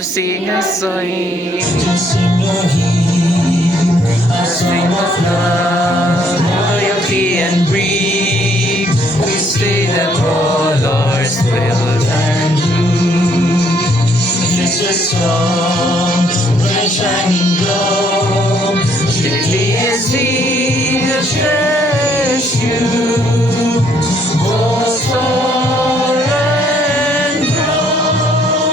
to sing a song, To sing a hymn, a song of love, loyalty and greed. We say the colors will turn blue. It's a song, bright shining glow. GTSZ will cherish you. Go soar and grow.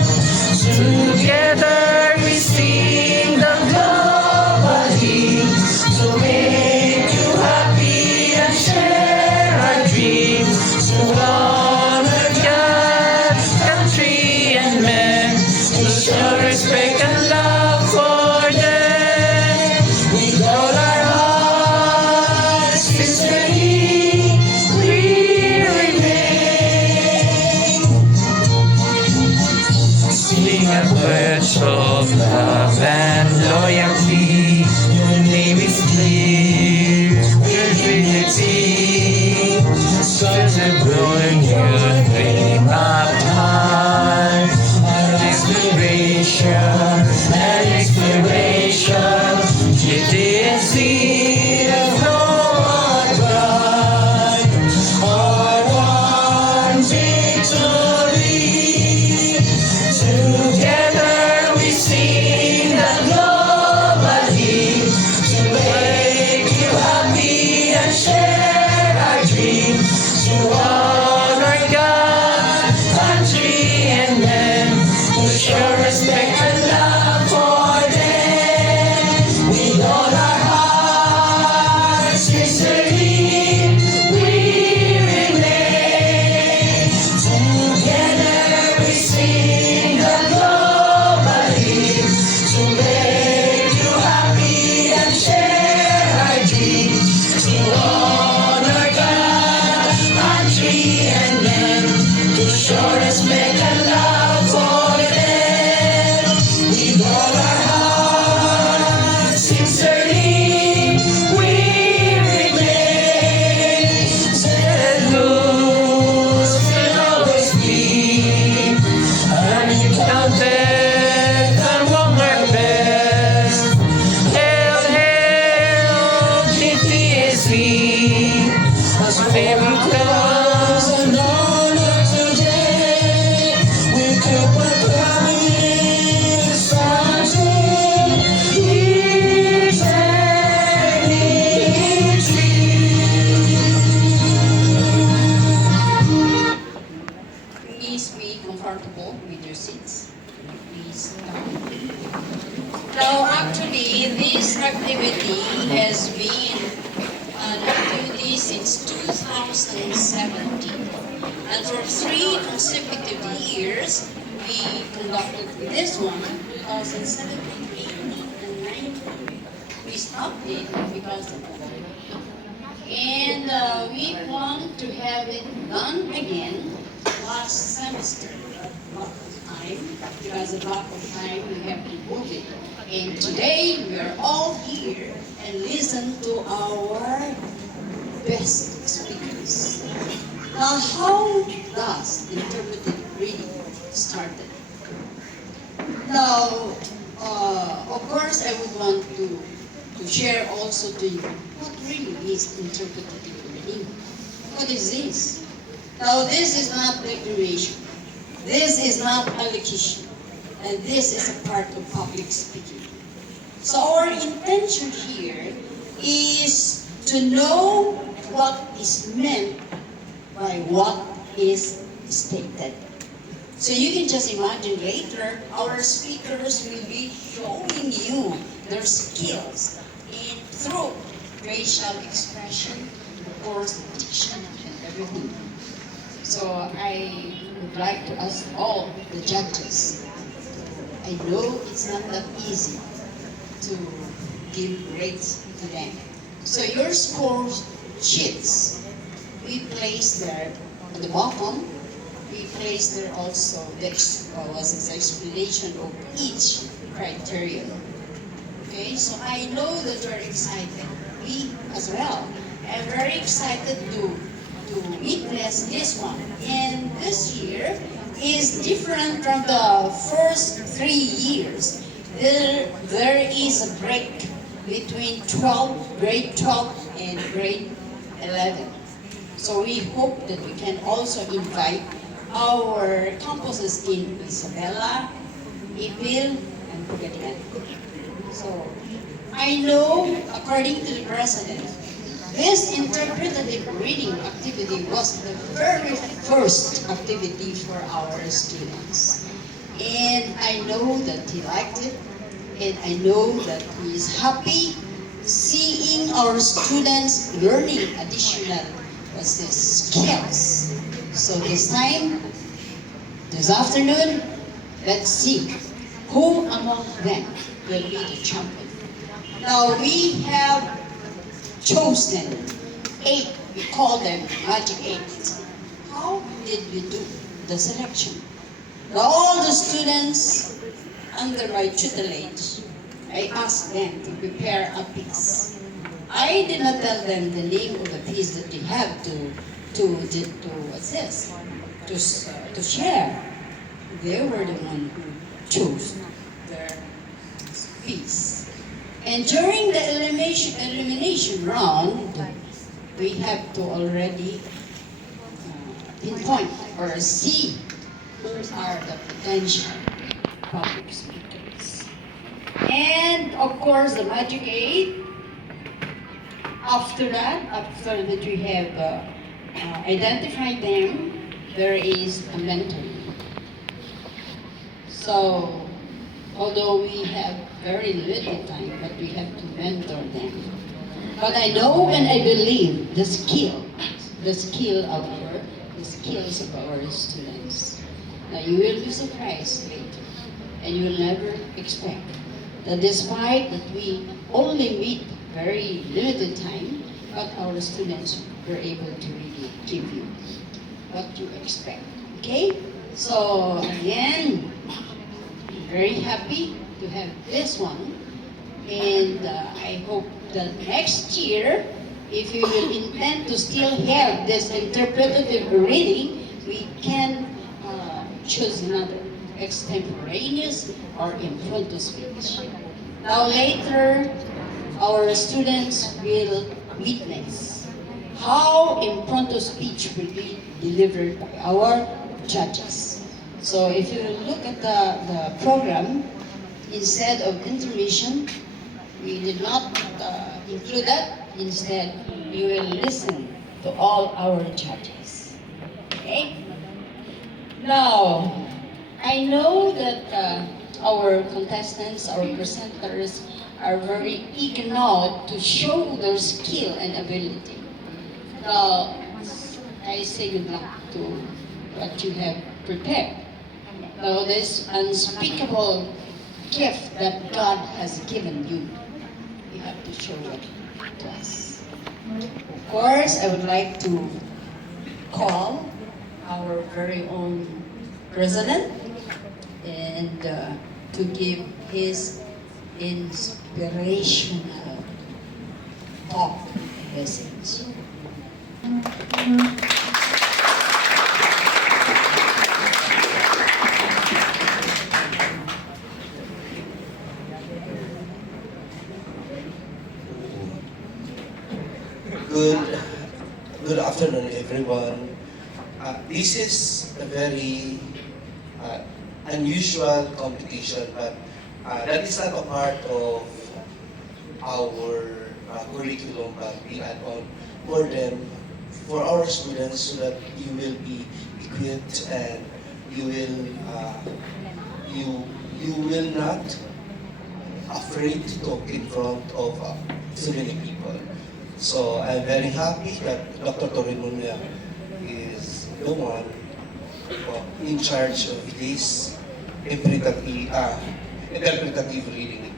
Together we sing the global hymn to make you happy and share our dreams. To honor God, country and men, to show respect and love for them. With all our hearts, sincerely, we remain. Sing a pledge of love and loyalty. Your name is clear, virginity. Such a growing your dream up high. An inspiration, an inspiration. GTSZ is no one bright. Our one victory. Together we sing the global hymn to make you happy and share our dreams. To honor God, country and men, to show respect and love for them. With all our hearts, sincerely, we remain. Together we sing the global hymn to make you happy and share our dreams. To honor God, country and men, to show respect and love for them. With all our hearts, sincerely, we remain. Set loose will always be uncounted and won't work best. Hail, hail, GTSZ, as fame comes and honor today. We keep our promise until eternity. Please be comfortable with your seats. Please stand. Now, actually, this activity has been an activity since 2017. And for 3 consecutive years, we conducted this one, 2017, 18, and 19. We stopped it because of COVID. And we want to have it done again last semester, block of time, because a block of time we have to move it. And today we are all here and listen to our best speakers. Now, how does interpretive reading started? Now, of course, I would want to share also to you what really is interpretative reading. What is this? Now, this is not declaration. This is not allocution. And this is a part of public speaking. So our intention here is to know what is meant by what is stated. So you can just imagine later, our speakers will be showing you their skills in through facial expression, of course, diction, and everything. So I would like to ask all the judges. I know it's not that easy to give grades to them. So your score sheets, we place there at the bottom. We place there also the explanation of each criterion. Okay, so I know that you're excited. We as well. I'm very excited to witness this one. And this year, is different from the first 3 years. There is a break between grade 12 and grade 11. So we hope that we can also invite our campuses in Isabela, Ipil, and Pugadian. So I know, according to the president, this interpretative reading activity was the very first activity for our students. And I know that he liked it, and I know that he is happy seeing our students learning additional skills. So this afternoon, let's see who among them will be the champion. Now we have chosen 8, we call them magic 8. How did we do the selection? Now all the students under my tutelage, I asked them to prepare a piece. I did not tell them the name of the piece that they have to share. They were the one who chose their piece. And during the elimination round, we have to already pinpoint or see who are the potential public speakers. And of course, the magic 8. After that we have identified them, there is a mentor. So, although we have very little time, but we have to mentor them. But I know and I believe the skills of our students. Now you will be surprised later, and you will never expect that despite that we only meet very limited time, but our students were able to really give you what you expect. Okay? So again, very happy to have this one, and I hope that next year, if you will intend to still have this interpretative reading, we can choose another extemporaneous or impromptu speech. Now later, our students will witness how impromptu speech will be delivered by our judges. So if you look at the program, instead of intermission, we did not include that. Instead, we will listen to all our judges. Okay? Now, I know that our contestants, our presenters, are very eager now to show their skill and ability. Now, I say good luck to what you have prepared. Now, this unspeakable gift that God has given you, you have to show it to us. Of course, I would like to call our very own president and to give his inspirational talk message. Good afternoon, everyone. This is a very unusual competition, but that is not a part of our curriculum, but we add on for them, for our students, so that you will be equipped and you will not afraid to talk in front of so many people. So I'm very happy that Dr. Torimunya is the one in charge of this interpretative reading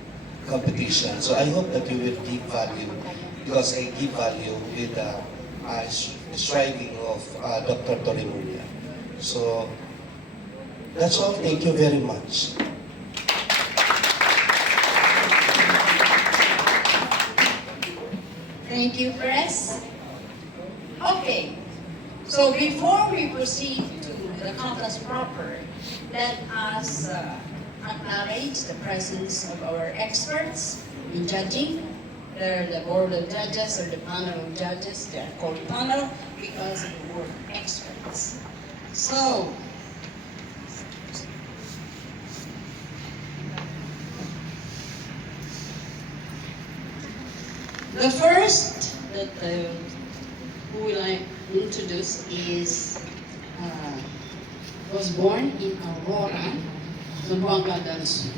competition. So I hope that you will give value, because I give value with the striving of Dr. Torimunya. So that's all. Thank you very much. Thank you, Press. Okay, so before we proceed to the campus proper, let us acknowledge the presence of our experts in judging. They're the board of judges or the panel of judges. They're called panel because of the word experts. So, the first that who will I introduce is was born in Aurora, Zamboanga del Sur.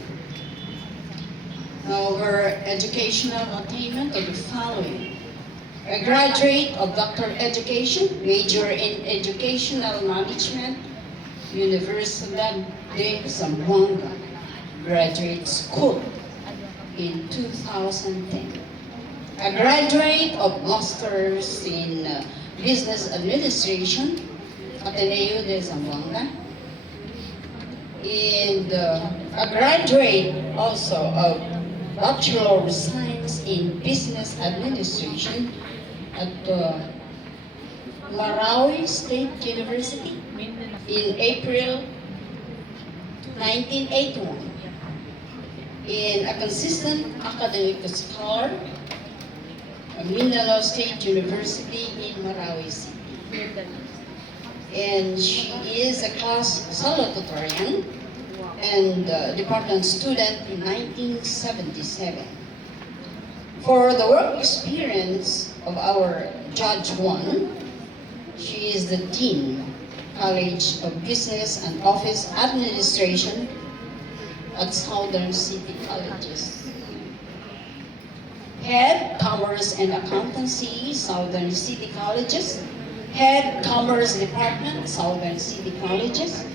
Now, her educational attainment are the following: a graduate of doctoral education, major in educational management, Universidad de Zamboanga Graduate School in 2010. A graduate of Masters in Business Administration, Ateneo de Zamboanga. And a graduate also of Bachelor of Science in Business Administration at Marawi State University in April 1981. And a consistent academic scholar Mindanao State University in Marawi City. And she is a class salutatorian and department student in 1977. For the work experience of our Judge 1, she is the Dean, College of Business and Office Administration at Southern City Colleges. Head Commerce and Accountancy, Southern City Colleges. Head Commerce Department, Southern City Colleges.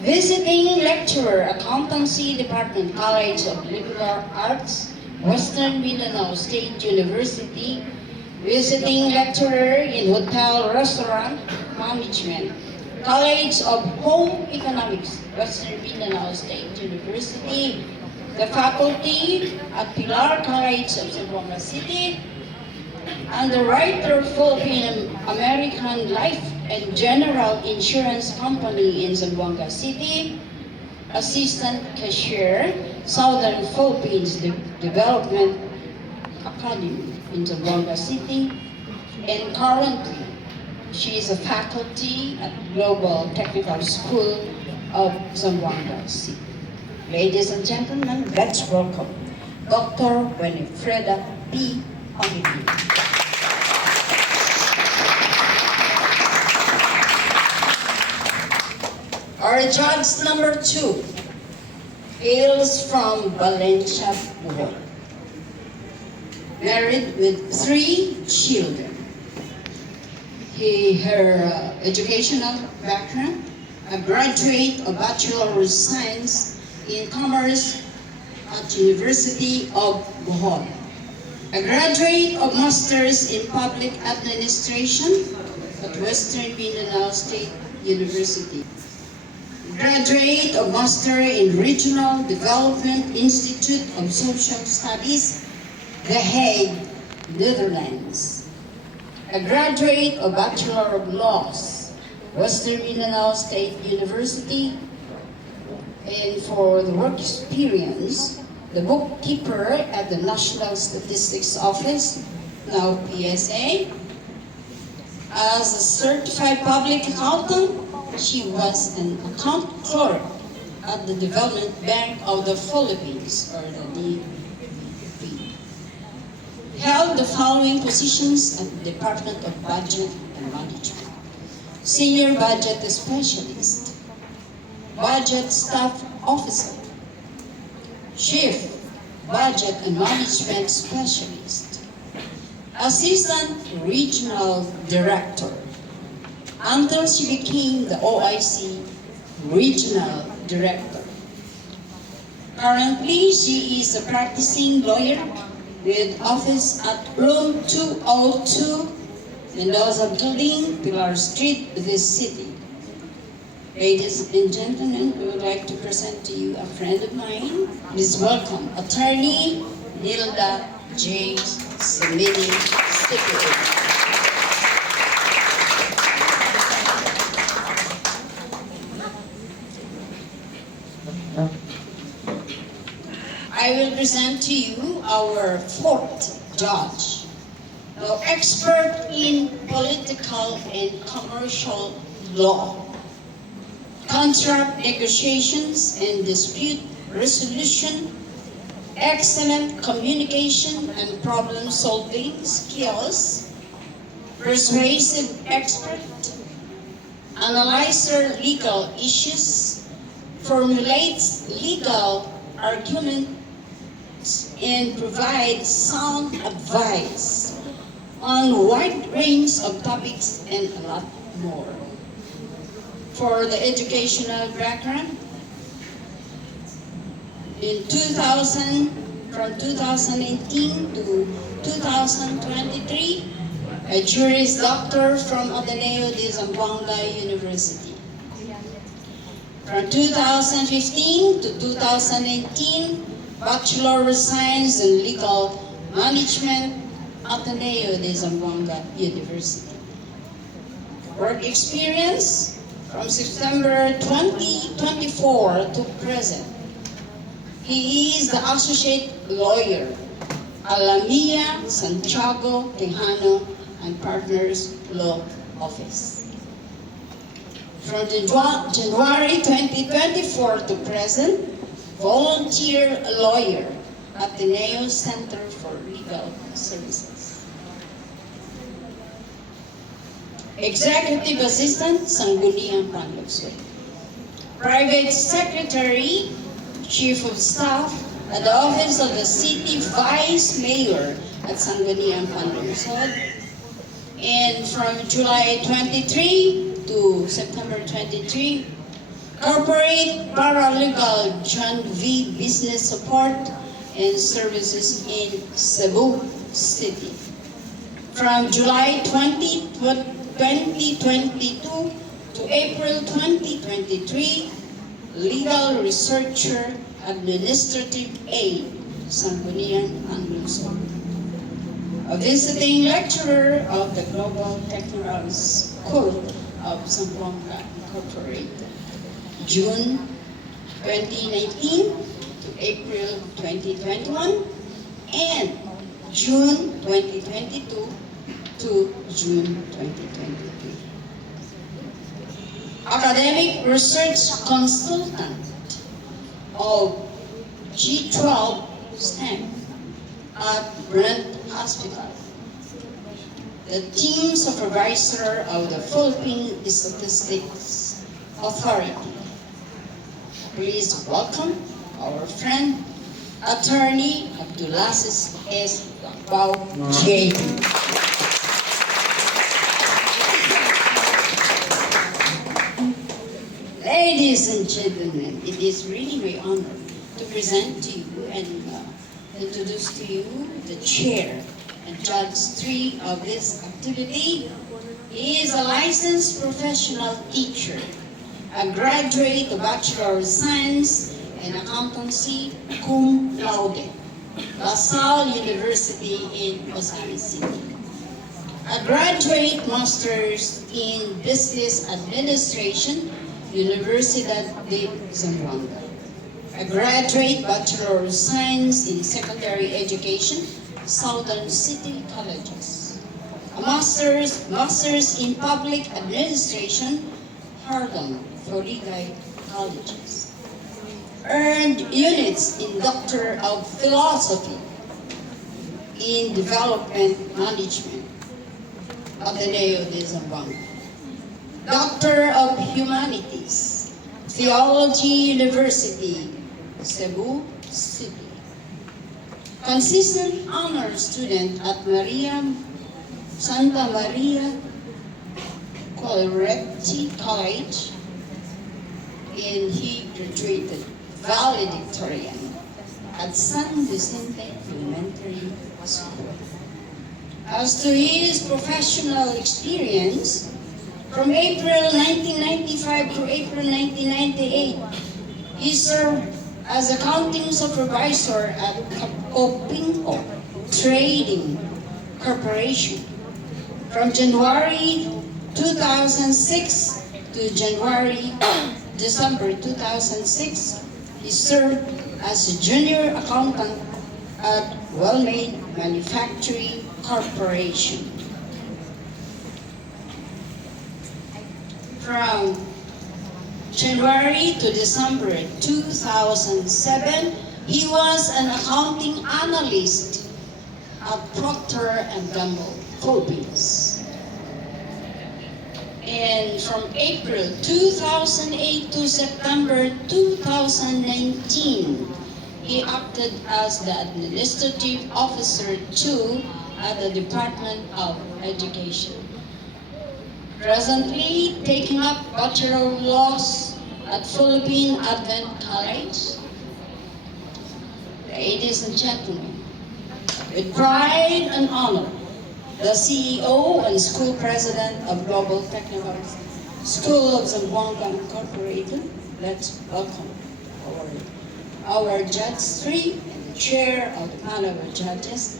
Visiting Lecturer, Accountancy Department, College of Liberal Arts, Western Mindanao State University. Visiting Lecturer in Hotel Restaurant Management, College of Home Economics, Western Mindanao State University. The faculty at Pilar College of Zamboanga City, underwriter Philippine American Life and General Insurance Company in Zamboanga City, assistant cashier, Southern Philippines Development Academy in Zamboanga City, and currently she is a faculty at Global Technical School of Zamboanga City. Ladies and gentlemen, let's welcome Dr. Winifreda P. Pangilinan. Our judge number 2 hails from Valencia, Bohol. Married with 3 children. Her educational background, a graduate of Bachelor of Science in Commerce at University of Bohol. A graduate of Masters in Public Administration at Western Mindanao State University. Graduate of Master in Regional Development Institute of Social Studies, The Hague, Netherlands. A graduate of Bachelor of Laws, Western Mindanao State University. And for the work experience, the bookkeeper at the National Statistics Office, now PSA. As a certified public accountant, she was an account clerk at the Development Bank of the Philippines, or the DBP. Held the following positions at the Department of Budget and Management: Senior Budget Specialist, Budget Staff Officer, Chief Budget and Management Specialist, Assistant Regional Director, until she became the OIC Regional Director. Currently, she is a practicing lawyer with office at room 202 Mendoza Building, Pilar Street, this city. Ladies and gentlemen, we would like to present to you a friend of mine. Please welcome Attorney Nilda J. Semini Stickler. present to you our fourth judge. Now, expert in political and commercial law, contract negotiations and dispute resolution, excellent communication and problem-solving skills, persuasive expert, analyzer legal issues, formulates legal arguments, and provides sound advice on a wide range of topics and a lot more. For the educational background, in 2000, from 2018 to 2023, a Juris Doctor from Ateneo de Zamboanga University. From 2015 to 2018, Bachelor of Science in Legal Management, Ateneo de Zamboanga University. Work experience from September 2024 to present. He is the Associate Lawyer, Alamia, Santiago, Tejano, and Partners Law Office. From January 2024 to present, volunteer lawyer, Ateneo Center for Legal Services. Executive Assistant, Sangguniang Panlugsod. Private Secretary, Chief of Staff at the Office of the City Vice Mayor at Sangguniang Panlugsod. And from July 23 to September 23, Corporate Paralegal John V. Business Support and Services in Cebu City. From July 2022 to April 2023, Legal Researcher, Administrative Aid, Sangguniang Panlugsod. A visiting lecturer of the Global Technical School of Zamboanga Incorporated, June 2019 to April 2021, and June 2022 to June 2023. Academic Research Consultant of G12 STEM at Brent Hospital. The Team Supervisor of the Philippine Statistics Authority. Please welcome our friend, Attorney Abdulaziz S. Bao J. Ladies and gentlemen, it is really my honor to present to you and introduce to you the chair and Judge 3 of this activity. He is a licensed professional teacher, a graduate of Bachelor of Science in Accountancy, cum laude, LaSalle University in Osamis City. A graduate Master's in Business Administration, Universidad de Zamboanga. A graduate Bachelor of Science in Secondary Education, Southern City Colleges. A Master's in Public Administration, Harlem, Florida Colleges. Earned units in Doctor of Philosophy in Development Management, Ateneo de Zamboanga. Doctor of Humanities, Theology University, Cebu City. Consistent honor student at Santa Maria Colletti College, and he graduated valedictorian at San Vicente Elementary School. As to his professional experience, from April 1995 to April 1998, he served as accounting supervisor at Copinco Trading Corporation. From January 2006 to December 2006, he served as a junior accountant at Well-Made Manufacturing Corporation. From January to December 2007, he was an accounting analyst at Procter & Gamble, Philippines. And from April 2008 to September 2019, he acted as the Administrative Officer 2 at the Department of Education. Presently taking up Bachelor of Laws at Philippine Advent College. Ladies and gentlemen, with pride and honor, the CEO and School President of Global Technical School of Zamboanga Incorporated, let's welcome our Judge 3 and the Chair of the Panel of Judges,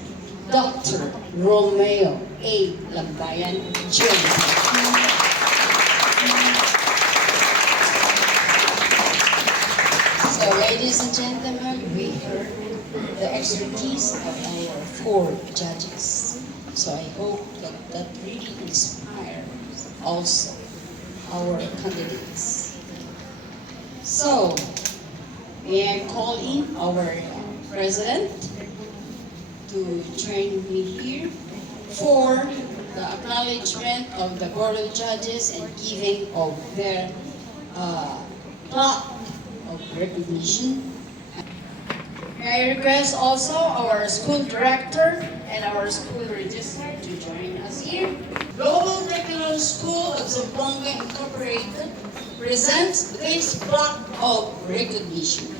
Dr. Romeo A. Lambayan, Jr. So, ladies and gentlemen, we heard the expertise of our 4 judges. So I hope that really inspires also our candidates. So, may I call in our President to join me here for the acknowledgement of the Board of Judges and giving of their plaque of recognition. May I request also our school director and our school registrar to join us here. Global Technical School of Zamboanga Incorporated presents this plaque of recognition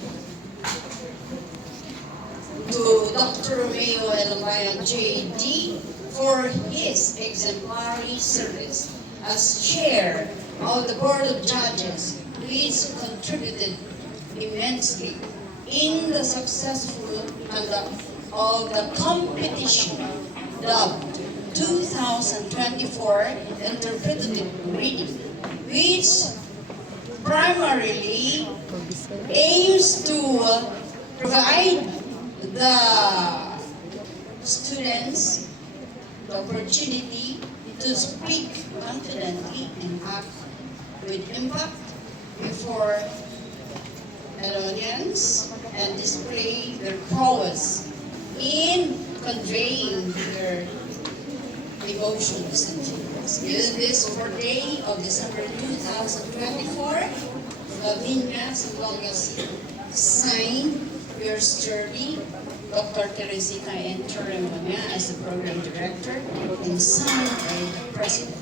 to Dr. Romeo Lambayan J.D. for his exemplary service as chair of the Board of Judges, which contributed immensely in the successful conduct of the competition dubbed 2024 Interpretative Reading, which primarily aims to provide the students the opportunity to speak confidently and act with impact before an audience and display their prowess in conveying their emotions and feelings. In this 4th day of December 2024, Lavinia Zamboanga signed yours truly, Dr. Teresita N. Torremonia, as the program director, and signed by the president,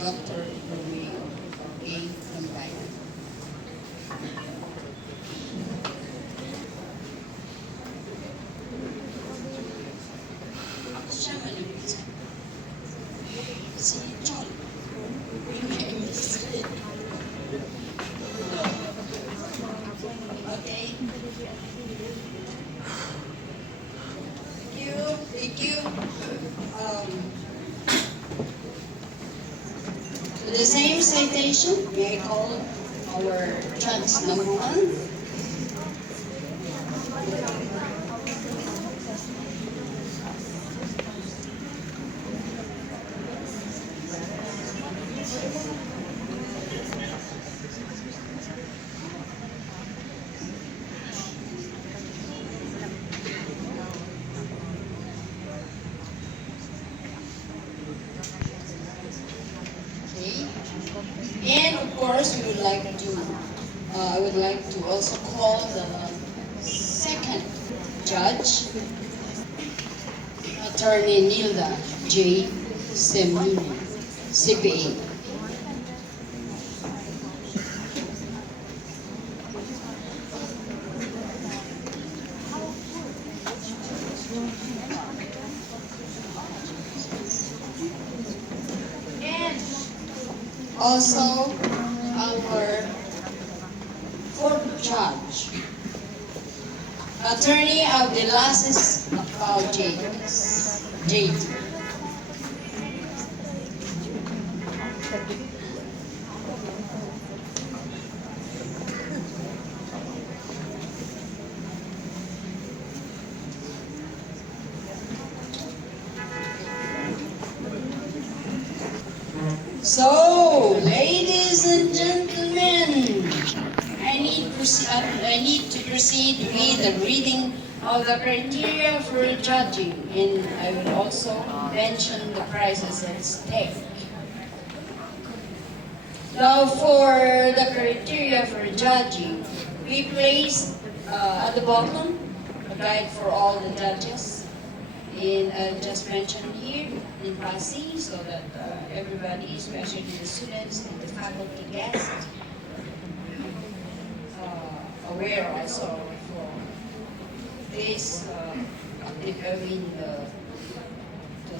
Dr. Romeo A. Lambayan. Siya manubisa. Si John. Okay. Thank you. To the same citation, may I call our judge number 1? And of course, I would like to also call the second judge, Attorney Nilda J. Semini, CPA. Also, our 4th judge, Attorney of the Lasses JD. So, ladies and gentlemen, I need to proceed with the reading of the criteria for judging, and I will also mention the prizes at stake. Now, for the criteria for judging, we placed at the bottom a guide for all the judges. And I just mentioned here in passing so that everybody, especially the students and the faculty guests, aware also for this, the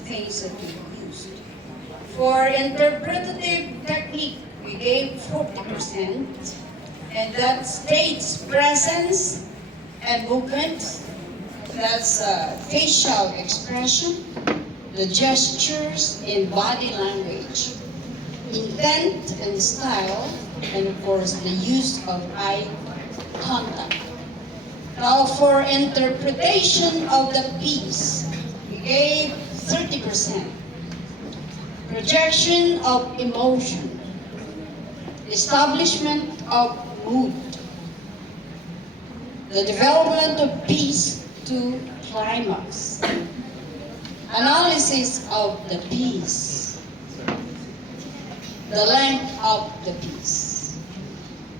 things that we used. For interpretative technique, we gave 40%, and that states presence and movement. That's facial expression, the gestures in body language, intent and style, and of course the use of eye contact. Now for interpretation of the piece, we gave 30%. Projection of emotion, establishment of mood, the development of piece to climax, analysis of the piece, the length of the piece.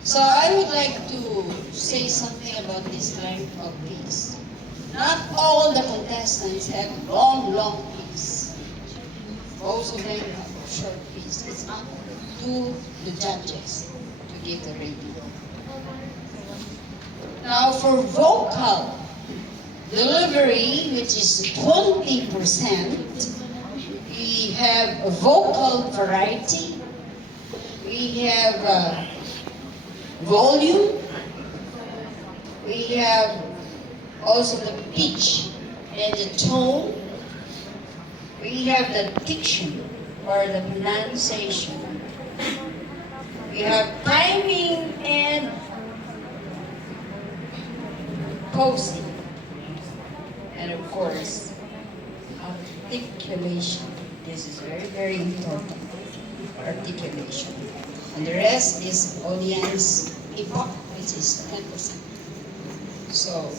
So I would like to say something about this length of piece. Not all the contestants have long piece. Most of them have a short piece. It's up to the judges to give the rating. Now for vocal delivery, which is 20%, we have a vocal variety, we have volume, we have also the pitch and the tone, we have the diction or the pronunciation, we have timing and posing. And of course, articulation. This is very, very important. Articulation. And the rest is audience epoch, which is 10%. So,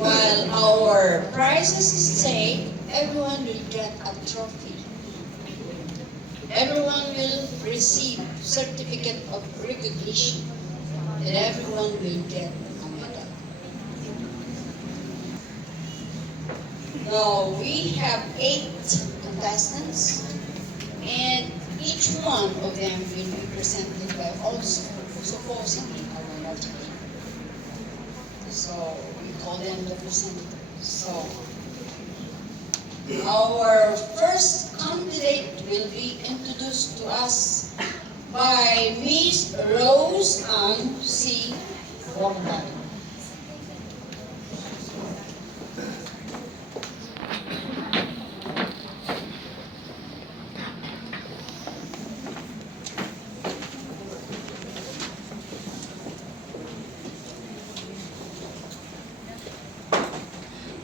while our prizes say everyone will get a trophy, everyone will receive certificate of recognition, and everyone will get a medal. Now, we have 8 contestants, and each one of them will be presented by also supposedly a relative. So, we call them the presenters. So, our first candidate will be introduced to us by Miss Rose Ann C. Wongman.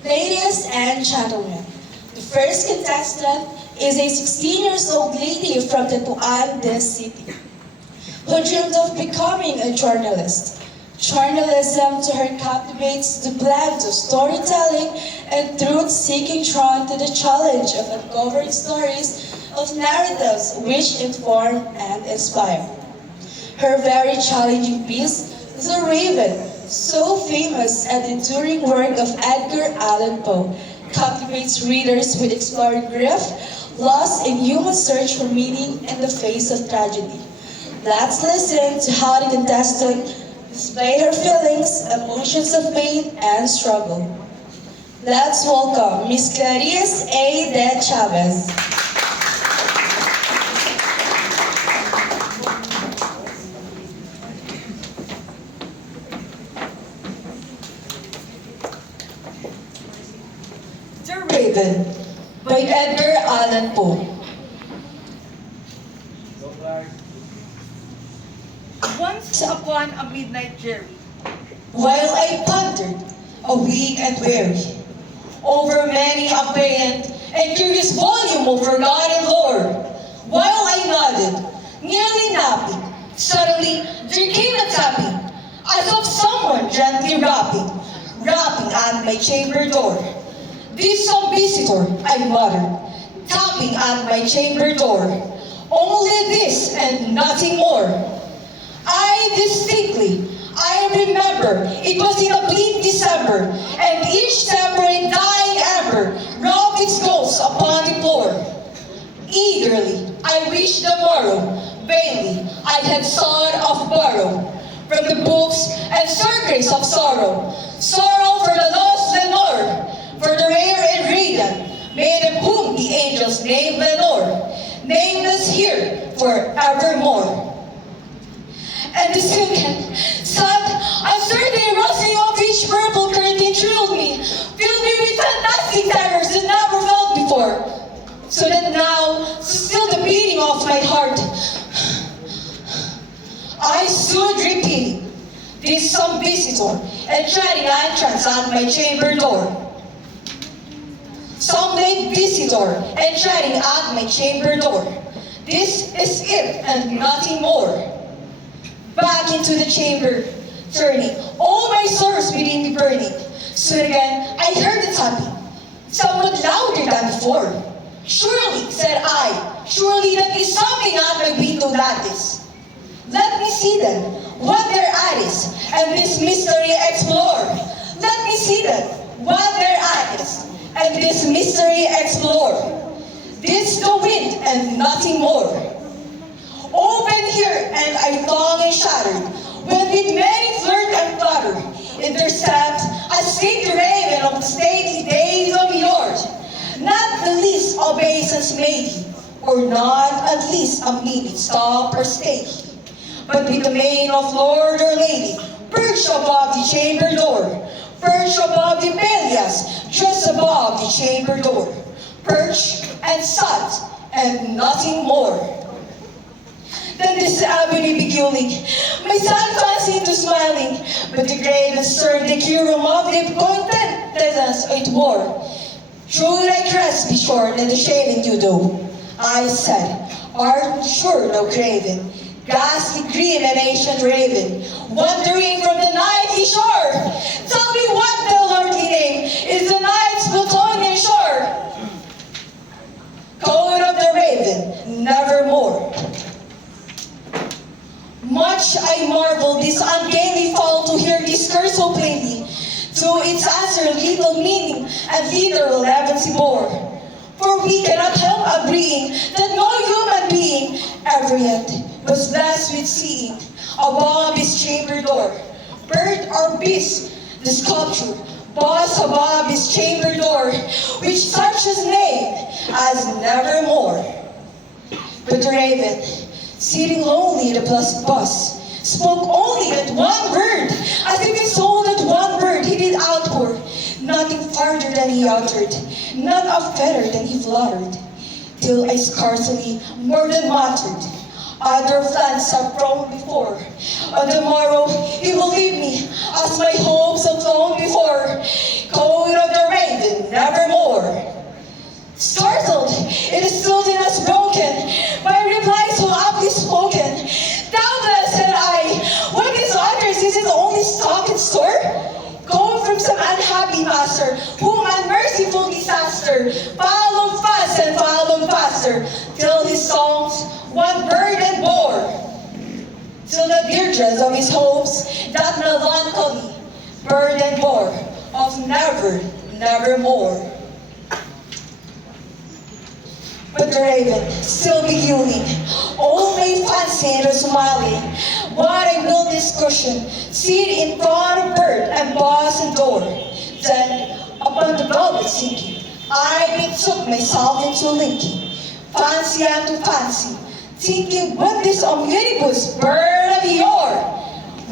Ladies and gentlemen, the first contestant is a 16-year-old lady from Tetuan, this city, who dreamed of becoming a journalist. Journalism to her captivates the blend of storytelling and truth-seeking, drawn to the challenge of uncovering stories of narratives which inform and inspire. Her very challenging piece, The Raven, so famous and enduring work of Edgar Allan Poe, captivates readers with exploring grief, loss, and human search for meaning in the face of tragedy. Let's listen to how the contestant display her feelings, emotions of pain and struggle. Let's welcome Miss Clarice A. De Chavez. The Raven by Edgar Allan Poe. Once upon a midnight journey, While I pondered, weak and weary, over many a variant and curious volume of forgotten lore, While I nodded, nearly napping, suddenly there came a tapping, as of someone gently rapping at my chamber door. This some visitor, I muttered, tapping at my chamber door. Only this and nothing more. I remember, it was in a bleak December, and each separate dying ember rubbed its ghost upon the floor. Eagerly, I wished the morrow, vainly, I had sought of borrow, from the books and circles of sorrow, sorrow for the lost Lenore, for the rare and radiant, maid of whom the angels named Lenore, nameless here forevermore. And the silken, sad, uncertain rustling of each purple curtain thrilled me, filled me with fantastic terrors that never felt before. So that now, to still the beating of my heart, I stood repeating, this some visitor, and treading entrance at my chamber door. Some late visitor, and treading at my chamber door. This is it, and nothing more. Back into the chamber, turning, all my souls within me burning. Soon again, I heard the tapping, somewhat louder than before. Surely, said I, surely that is something at my window lattice. Let me see then, what thereat is, and this mystery explore. Let me see then, what thereat is, and this mystery explore. This the wind and nothing more. Open here, and I long and shattered, when with many flirt and flutter, intercept a state raven of the stately days of yours, not the least obeisance made he, or not at least a minute stop or stay he, but with the mane of lord or lady, perched above the chamber door, perched above the palias, just above the chamber door, perched and sat, and nothing more. Then this avenue beguiling, my sad fancy into smiling, but the grave and stern decorum of the contentedness it wore. Should I crest be short and the shaving you do? I said, art sure no craven, ghastly green and ancient raven, wandering from the nightly shore. Tell me what the lordly name is the night's Plutonian shore. Code of the raven, nevermore. Much I marvel this ungainly fall to hear this curse so plainly, to its answer little meaning and literal relevancy bore. For we cannot help agreeing that no human being ever yet was blessed with seeing above his chamber door, bird or beast, the sculpture, boss above his chamber door, which such his name as nevermore. But the raven, sitting lonely in the pleasant bus, spoke only that one word, as if he saw that one word he did outpour, nothing farther than he uttered, not a feather than he fluttered, till I scarcely more than muttered, other plans have flown before, on the morrow he will leave me, as my hopes have flown before, code of the raven, nevermore. Startled, it is stillness broken, my reply so aptly spoken. Doubtless, said I, what is others is it only stock and store? Going from some unhappy master, whom unmerciful disaster followed fast and followed faster, till his songs one burden bore, till the dirges of his hopes that melancholy burden bore of never, nevermore. But the raven, still beguiling, all made fancy and smiling, what I will discussion, sit in front of bird and boss and door. Then, upon the velvet sinking, I betook myself into linking, fancy unto fancy, thinking what this omnibus bird of yore,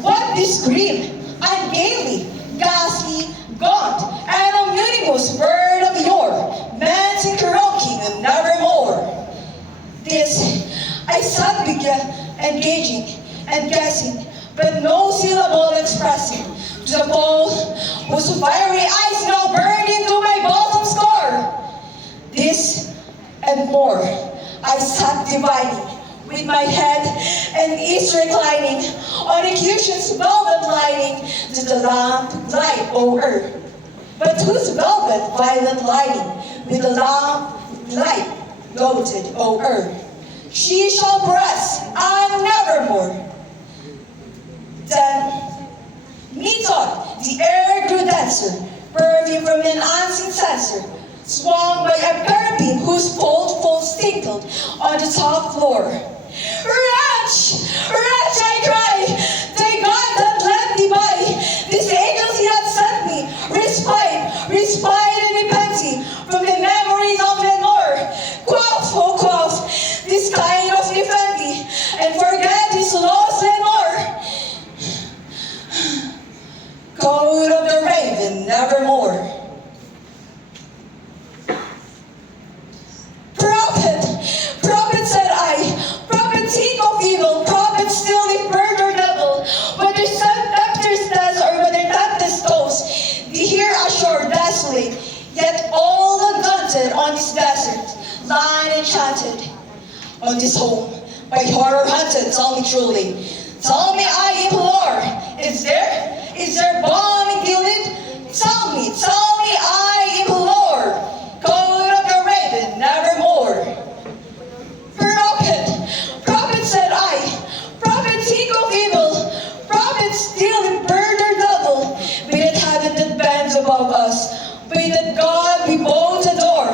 what this grim, ungainly, ghastly, gaunt, and omnibus bird of yore, man's in karaoke and nevermore. This, I sat began engaging and guessing, but no syllable expressing, to the pole whose fiery eyes now burned into my bottom score. This and more, I sat divining, with my head and ears reclining on a cushion's velvet lining to the lamp light o'er. But whose velvet violet lining with the lamp light loaded o'er? She shall press and nevermore. Then methought the air grew denser, perfume from an unseen censer, swung by a perfume whose fold tinkled on the top floor. Wretch! Wretch, I cry! Thank God that let me by! These angels he hath sent me, respite and repentance from the memories of Lenore. Quaff, oh quaff, this kind of effendi, and forget his lost Lenore. Code of the raven, nevermore. Prophet, said I, prophet, think of evil, prophet, still if bird or devil, whether tempest does or whether tempest goes, the here ashore desolate, yet all undaunted on this desert, line enchanted, on this home, by horror hunted, tell me truly, tell me I implore, is there balm in Gilead? Tell me I implore, code of the raven, nevermore. Prophet, said I, prophet, think of evil, prophet, still in bird or devil, be it heaven that bends above us, be that God we both adore,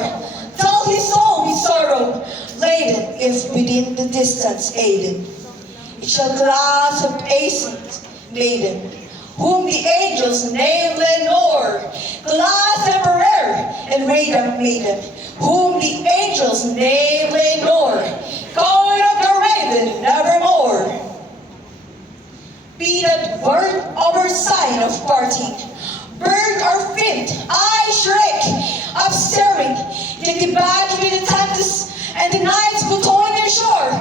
tell his soul with sorrow, laden, if within the distance aided, it shall glass of ancient maiden, whom the angels name Lenore, glass emperor and radiant maiden, whom the angels name Lenore, going of the raven nevermore. Be that word our sign of parting, bird or flint, I shriek, upstaring, yet the back with the tempest and the night's plutonian shore,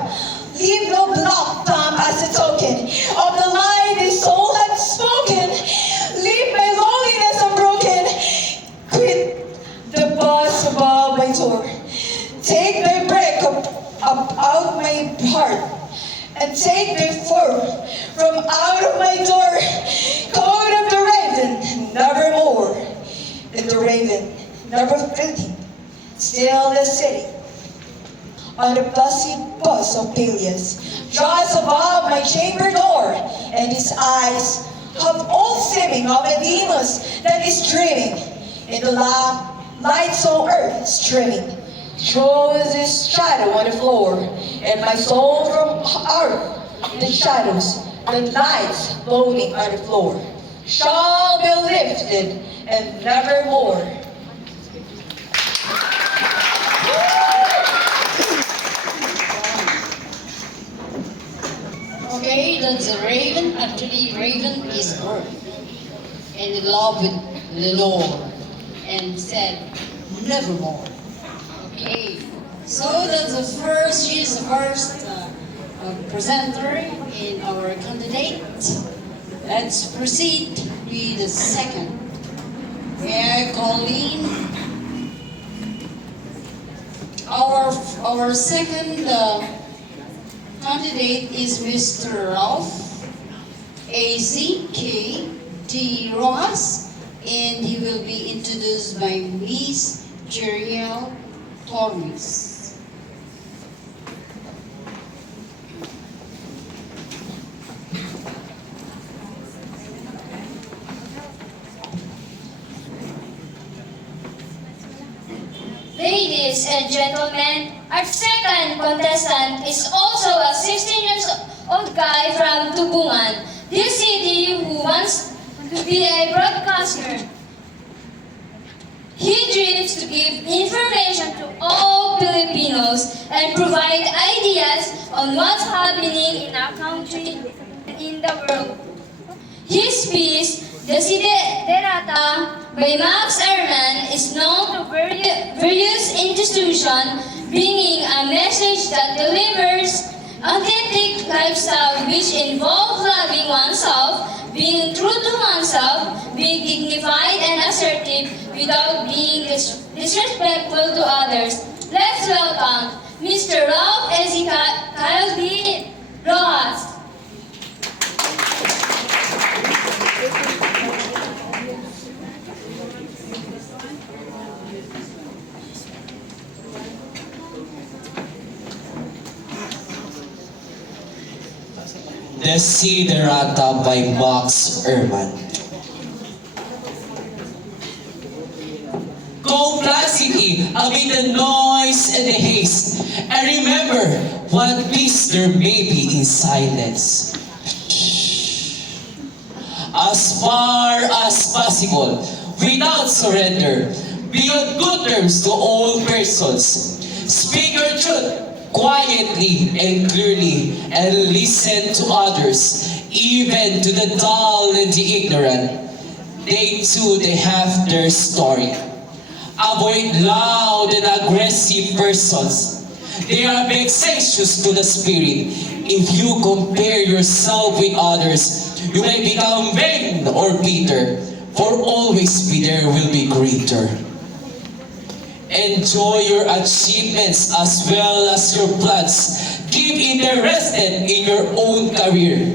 leave no block thumb as a token of the lie the soul had spoken, leave my loneliness unbroken, quit the bus above my door, take thy breath up out my heart, and take thy form from out of my door, code of the raven, nevermore, and the raven, never fleeting, still the city, on the blessed bus of Peleus, draws above my chamber door, and his eyes have all seeming of a demons that is dreaming, in the light so earth streaming, throws his shadow on the floor, and my soul from earth, the shadows, the lights floating on the floor, shall be lifted and nevermore. Okay, that's a raven. Actually, raven is bird. And in love with Lenore. And said, nevermore. Okay, so that's the first, she's the first presenter in our candidate. Let's proceed with the second. May I call in our second candidate is Mr. Ralph A.Z.K.D. Rojas, and he will be introduced by Miss Jeriel Torres. Ladies and gentlemen, our second contestant is also a 16 years old guy from Tubungan, this city who wants to be a broadcaster. He dreams to give information to all Filipinos and provide ideas on what's happening in our country and in the world. His piece, Desiderata by Max Ehrman, is known to various institutions, bringing a message that delivers authentic lifestyle which involves loving oneself, being true to oneself, being dignified and assertive without being disrespectful to others. Let's welcome Mr. Ralph Ezekiel D. Rojas. Desiderata by Max Ehrmann. Go placidly amid the noise and the haste, and remember what peace there may be in silence. As far as possible, without surrender, be on good terms to all persons. Speak your truth quietly and clearly, and listen to others, even to the dull and the ignorant. They too, they have their story. Avoid loud and aggressive persons. They are vexatious to the spirit. If you compare yourself with others, you may become vain or bitter, for always be there will be greater. Enjoy your achievements as well as your plans. Keep interested in your own career.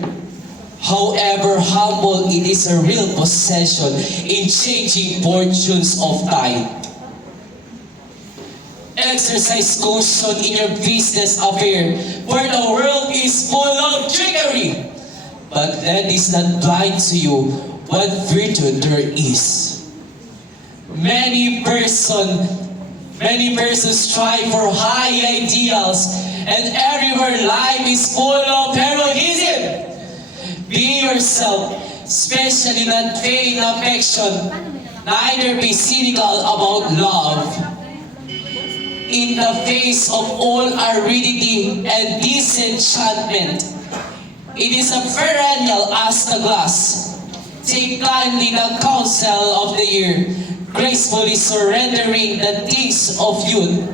However humble, it is a real possession in changing fortunes of time. Exercise caution in your business affair, for the world is full of trickery. But let this not blind to you what virtue there is. Many persons strive for high ideals, and everywhere life is full of heroism. Be yourself, especially not vain affection, neither be cynical about love. In the face of all aridity and disenchantment, it is a perennial as the glass. Take kindly the counsel of the year, gracefully surrendering the things of youth.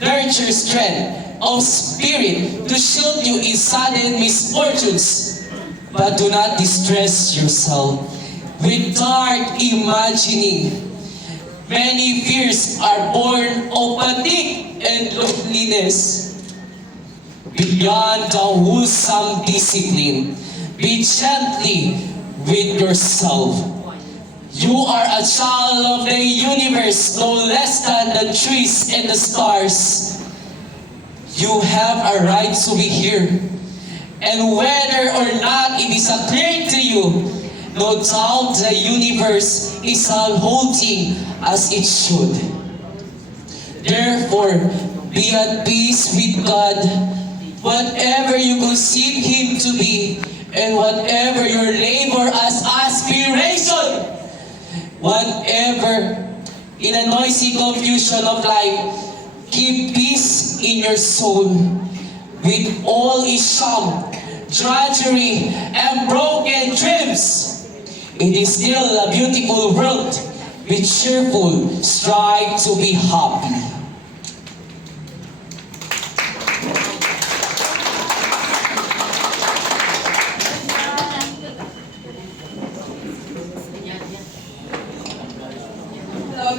Nurture strength of spirit to shield you in sudden misfortunes, but do not distress yourself with dark imagining. Many fears are born of fatigue and loneliness. Beyond the wholesome discipline, be gently with yourself. You are a child of the universe, no less than the trees and the stars. You have a right to be here. And whether or not it is clear to you, no doubt the universe is unfolding as it should. Therefore, be at peace with God, whatever you conceive Him to be, and whatever your labor as aspiration. Whatever, in a noisy confusion of life, keep peace in your soul. With all its sham, drudgery, and broken dreams, it is still a beautiful world. Be cheerful, strive to be happy.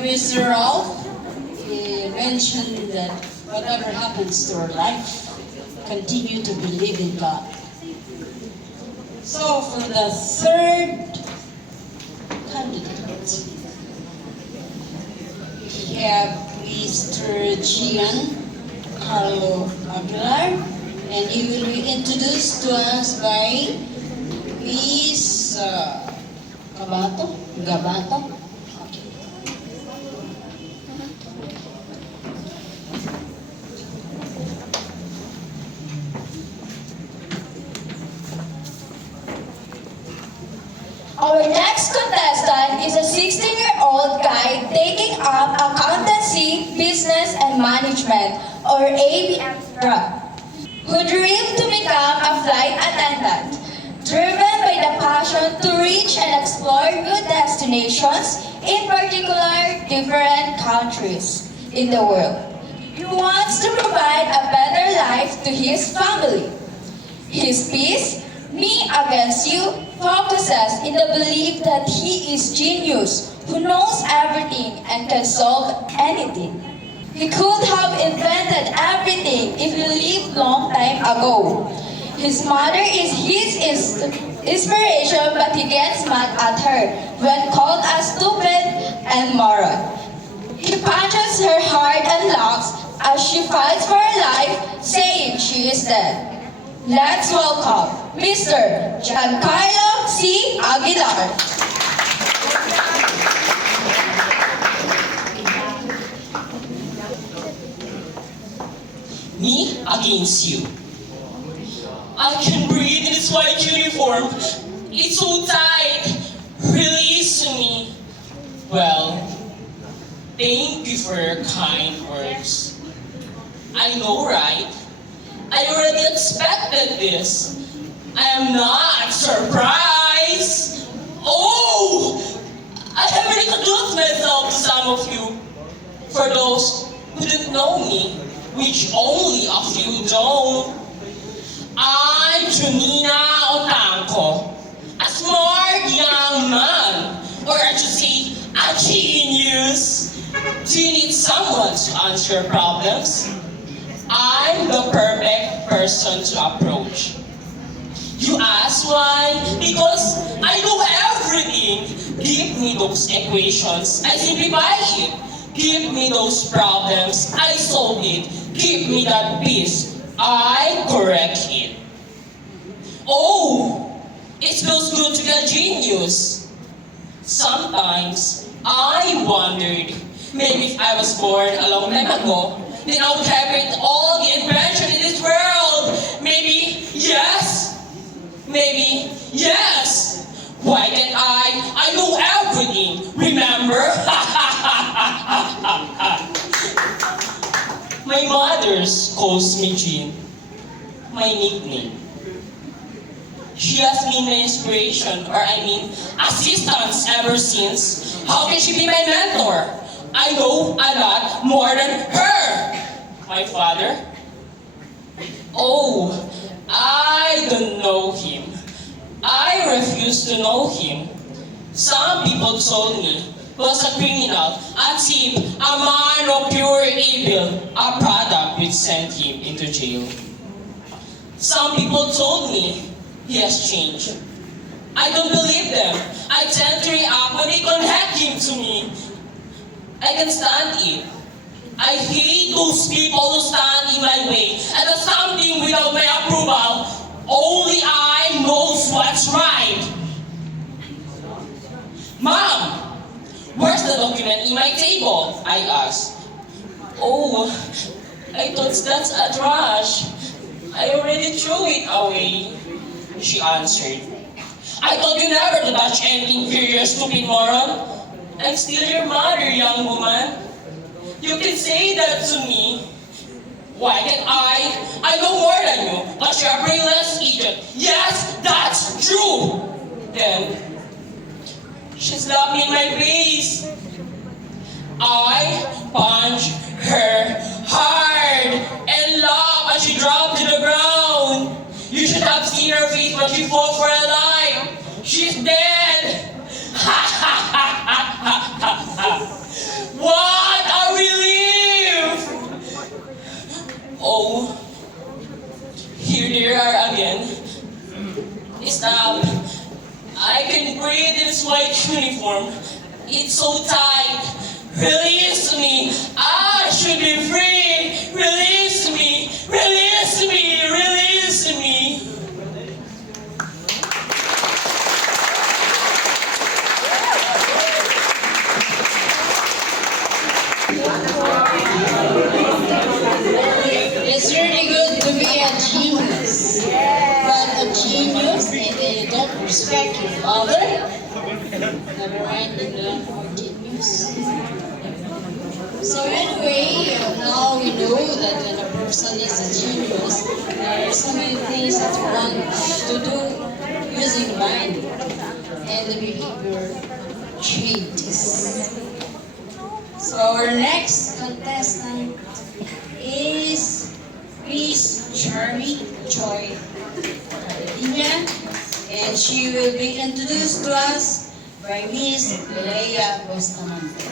Mr. Ralph mentioned that whatever happens to our life, continue to believe in God. So for the third candidate, we have Mr. Gian Carlo Aguilar, and he will be introduced to us by Miss Gabato. Our next contestant is a 16-year-old guy taking up accountancy, business, and management, or ABM program, who dreamed to become a flight attendant, driven by the passion to reach and explore new destinations, in particular different countries in the world. He wants to provide a better life to his family. His piece, Me Against You, focuses in the belief that he is genius, who knows everything and can solve anything. He could have invented everything if he lived long time ago. His mother is his inspiration, but he gets mad at her when called a stupid and moron. He punches her hard and laughs as she fights for her life, saying she is dead. Let's welcome Mr. Giancarlo C. Aguilar. Me against you. I can breathe in this white uniform. It's so tight. Release me. Well, thank you for your kind words. I know, right? I already expected this. I am not surprised. Oh! I haven't introduced myself to some of you. For those who didn't know me, which only a few don't, I'm Junina Otanko, a smart young man, or I should say, a genius. Do you need someone to answer your problems? I'm the perfect person to approach. You ask why? Because I know everything. Give me those equations, I simplify it. Give me those problems, I solve it. Give me that piece, I correct it. Oh, it feels good to be a genius. Sometimes I wondered, maybe if I was born a long time ago, then I would have all the invention in this world. Maybe yes. Maybe yes. Why can't I know everything. Remember? My mother calls me Jean, my nickname. She has been my inspiration, or assistance ever since. How can she be my mentor? I know a lot more than her. My father? Oh, I don't know him. I refuse to know him. Some people told me he was a criminal, a thief, a man of pure evil. A product which sent him into jail. Some people told me he has changed. I don't believe them. I tend to react when they connect him to me. I can stand it. I hate those people who stand in my way and do something without my approval. Only I knows what's right. Mom, where's the document in my table? I asked. Oh, I thought that's a trash. I already threw it away, she answered. I thought you never to touch anything here, you stupid moron. I'm still your mother, young woman. You can say that to me. Why can't I know more than you, but you're a brainless idiot. Yes, that's true. Then, she slapped me in my face. I punched her hard and loud as she dropped to the ground. You should have seen her face when she fought for her life. She's dead. What a relief! Oh, here they are again. Stop. I can breathe in this white uniform. It's so tight. Release me. I should be free. Release me. Release me. Release me. It's really good to be a genius. But a genius, if they don't respect your father, never mind in the land for genius. So anyway, now we know that when a person is a genius, there are so many things that you want to do using mind, and the behavior changes. So our next contestant is Miss Charmy Choi Padilla, and she will be introduced to us by Miss Leia Bustamante.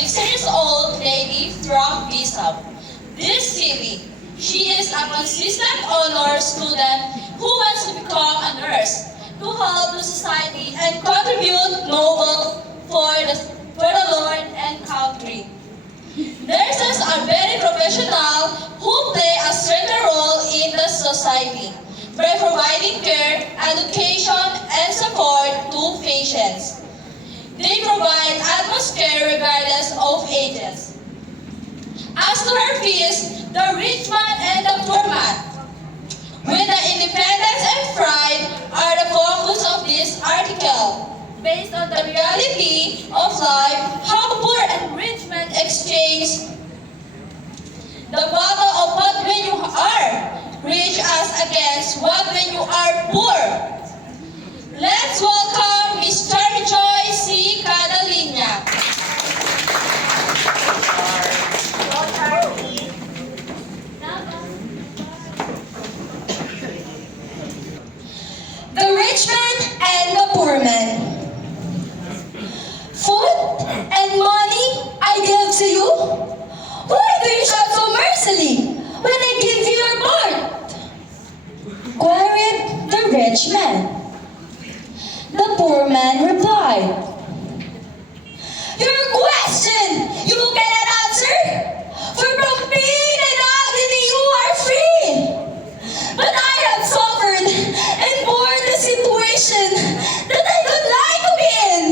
16-year-old lady from Bishop. This city, she is a consistent honor student who wants to become a nurse, to help the society and contribute noble for the Lord and country. Nurses are very professional who play a certain role in the society by providing care, education, and support to patients. They provide atmosphere regardless of ages. As to her fees, the rich man and the poor man, with the independence and pride, are the focus of this article. Based on the reality of life, how poor and rich men exchange the battle of what when you are rich as against what when you are poor. Let's welcome Miss Charmy Joy C. Catalina. The rich man and the poor man. Food and money I give to you. Why do you shout so mercilessly when I give you your part? Queried the rich man. The poor man replied, "Your question you cannot answer, for from pain and agony you are free. But I have suffered and borne the situation that I don't like to be in,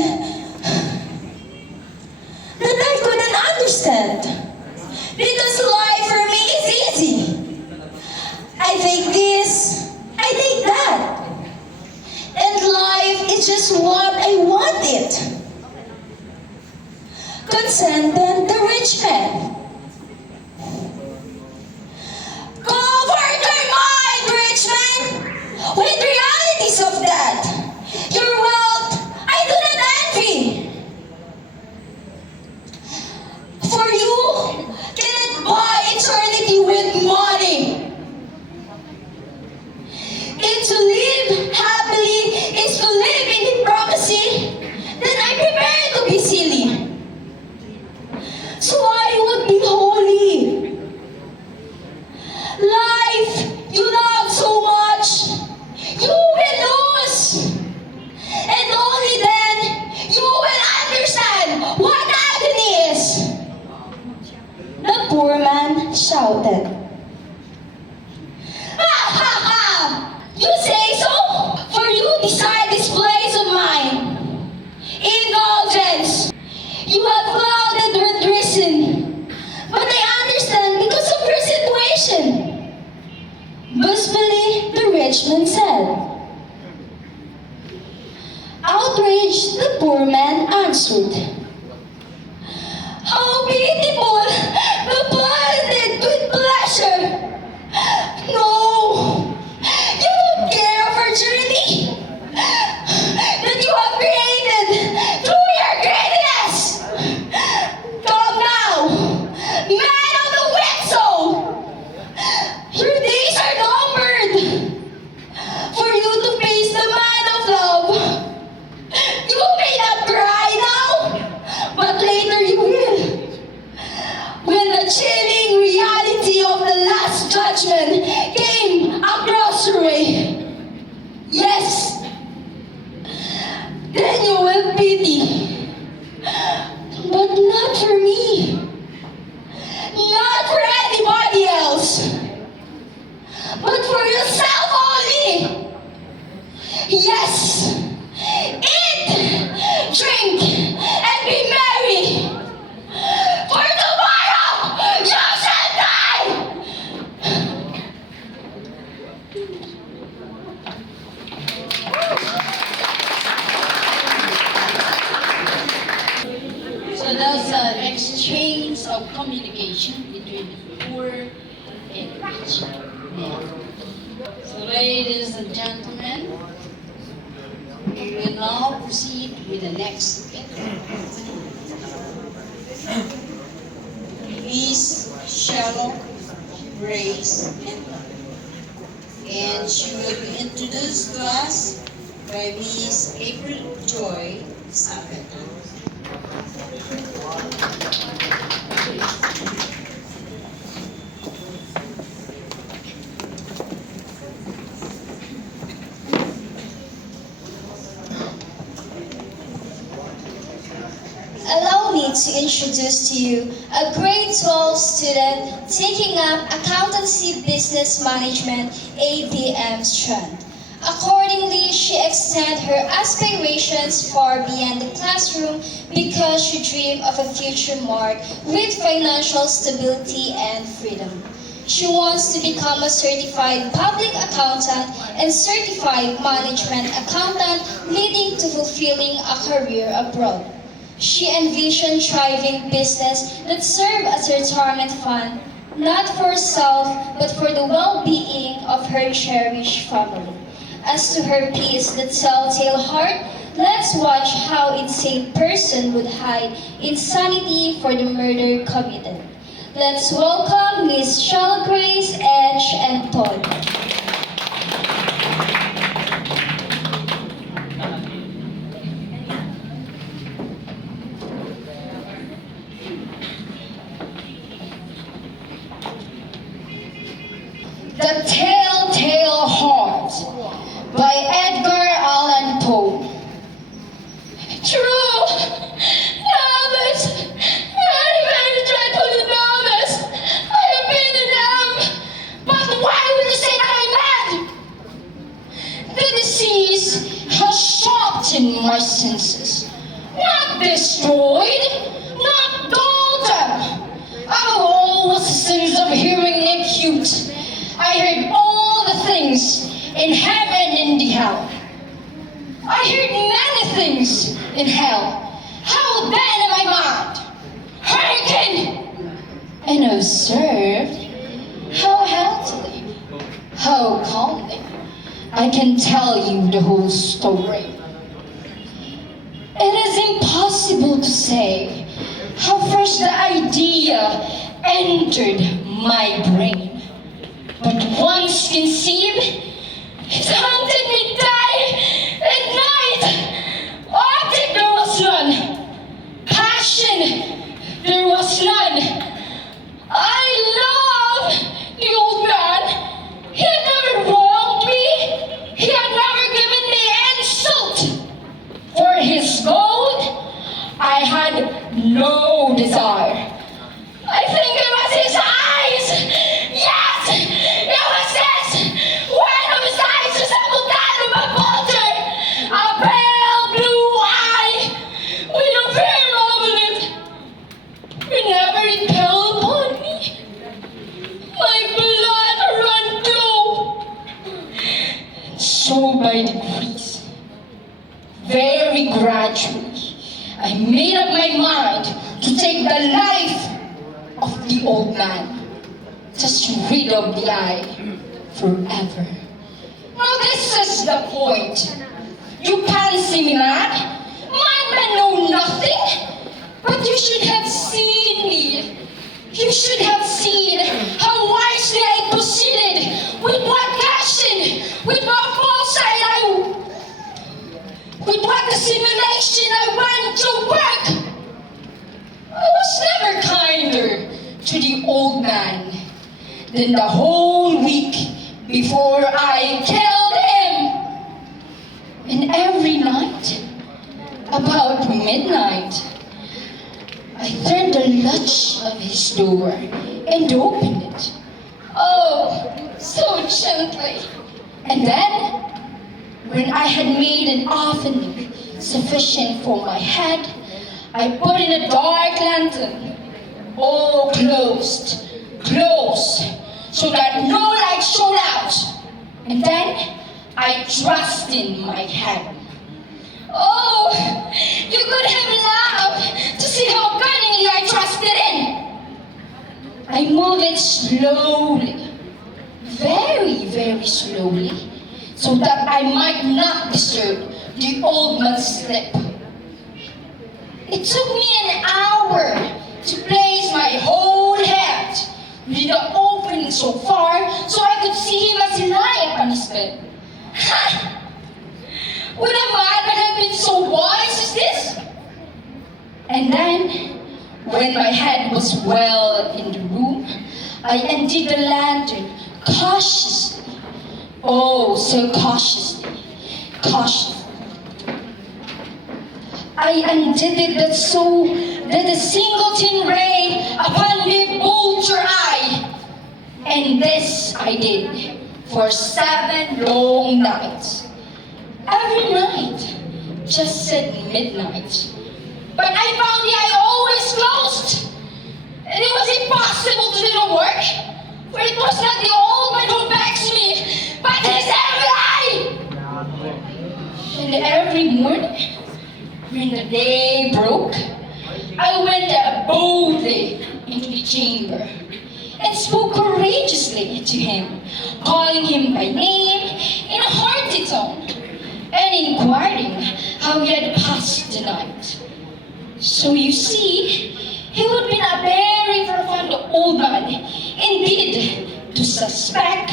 that I couldn't understand, because life for me is easy. I take this, I take that, and life is just what I want it." Consented the rich man. Comfort your mind, rich man, with realities of that. Your wealth I do not envy. For you cannot buy eternity with money. If to live happily is to live in hypocrisy, then I prepare to be silly. So I would be holy. Life you love so much, you will lose. And only then you will understand what agony is. The poor man shouted. Ha ha ha! You say so? For you desire this place of mine. Indulgence. You have clouded with reason. But I understand because of your situation. Blissfully, the rich man said. Outraged, the poor man answered. How beautiful the blinded with pleasure! No, you don't care of our journey that you have created through your greatness. Come now, man of the weak soul, your days are numbered. For you to face the man of love, you may not cry now, but later you will. When the chilling reality of the last judgment came across your way, yes, then you will pity. But not for me, not for anybody else, but for yourself only. Yes, eat, drink, and be merry. For tomorrow you shall die. So that's an exchange of communication between the poor and rich. So ladies and gentlemen, we will now proceed with the next bit. Miss Shallow Grace and she will be introduced to us by Miss April Joy Sapeta. to introduce to you a grade 12 student taking up Accountancy Business Management ABM strand. Accordingly, she extended her aspirations far beyond the classroom because she dreamed of a future marked with financial stability and freedom. She wants to become a certified public accountant and certified management accountant, leading to fulfilling a career abroad. She envisioned thriving business that serve as a retirement fund, not for herself, but for the well-being of her cherished family. As to her piece, The Telltale Heart, let's watch how insane person would hide insanity for the murder committed. Let's welcome Miss Charlotte Grace, Edge, and Todd. The Telltale Heart by Edgar Allan Poe. True! Novice! Very dreadfully novice! I have been in them! But why would you say that I'm mad? The disease has sharpened my senses. Not destroyed, not dulled them. Oh, was the sense of hearing acute. I heard all the things in heaven and the hell. I heard many things in hell. How then am I mad? Hurricane! And observed how healthily, how calmly I can tell you the whole story. It is impossible to say how first the idea entered my brain. But once conceived, it haunted me day and night. Object there was none. Passion there was none. I love the old man. He had never wronged me. He had never given me insult. For his gold, I had no desire. I think it was his eyes. Yes, it was this. One of his eyes resembled that of a vulture. A pale blue eye with a firm over it. Whenever it fell upon me, my blood ran cold. So by degrees, very gradually, I made up my mind to take the life of the old man, just rid of the eye forever. Now this is the point. You fancy me mad? Madmen know nothing, but you should have seen me. You should have seen how wisely I proceeded, with what passion, with what foresight with what dissimulation I went to work. I was never kinder to the old man than the whole week before I killed him. And every night, about midnight, I turned the latch of his door and opened it. Oh, so gently. And then, when I had made an opening sufficient for my head, I put in a dark lantern, all closed, so that no light shone out. And then I thrust in my head. Oh, you could have laughed to see how cunningly I thrust it in. I moved it slowly, very, very slowly, so that I might not disturb the old man's sleep. It took me an hour to place my whole head with the opening so far so I could see him as he lay upon his bed. Ha! Would a madman have been so wise as this? And then, when my head was well in the room, I emptied the lantern cautiously. Oh, so cautiously. I undid it that so that a single thin ray upon me bolt your eye. And this I did for 7 long nights. Every night, just at midnight. But I found the eye always closed. And it was impossible to do the work. For it was not the old man who begs me, but his evil eye. And every morning, when the day broke, I went boldly into the chamber and spoke courageously to him, calling him by name in a hearty tone, and inquiring how he had passed the night. So you see, he would be a very profound old man, indeed, to suspect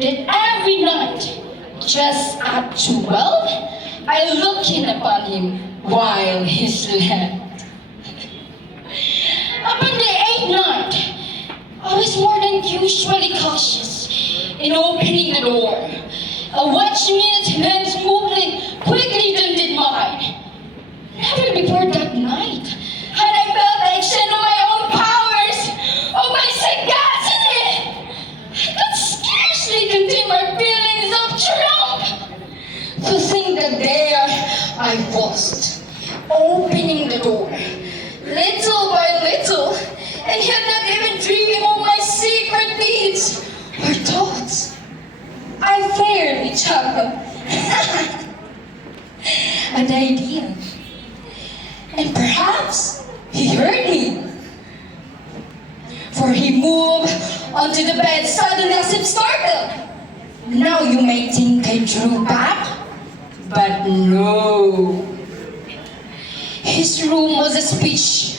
that every night, just at 12, I looked in upon him while he slept. Upon the 8th night, I was more than usually cautious in opening the door. A watchman's hand smoothly, quickly than did mine. Never before that night had I felt the extent of my own powers, of my sagacity. I could scarcely contain my feelings of triumph. To think that there I was, opening the door, little by little, and yet not even dreaming of my secret deeds or thoughts. I fairly chuckled at the idea. And perhaps he heard me. For he moved onto the bed suddenly as if startled. Now you may think I drew back, but no. His room was a speech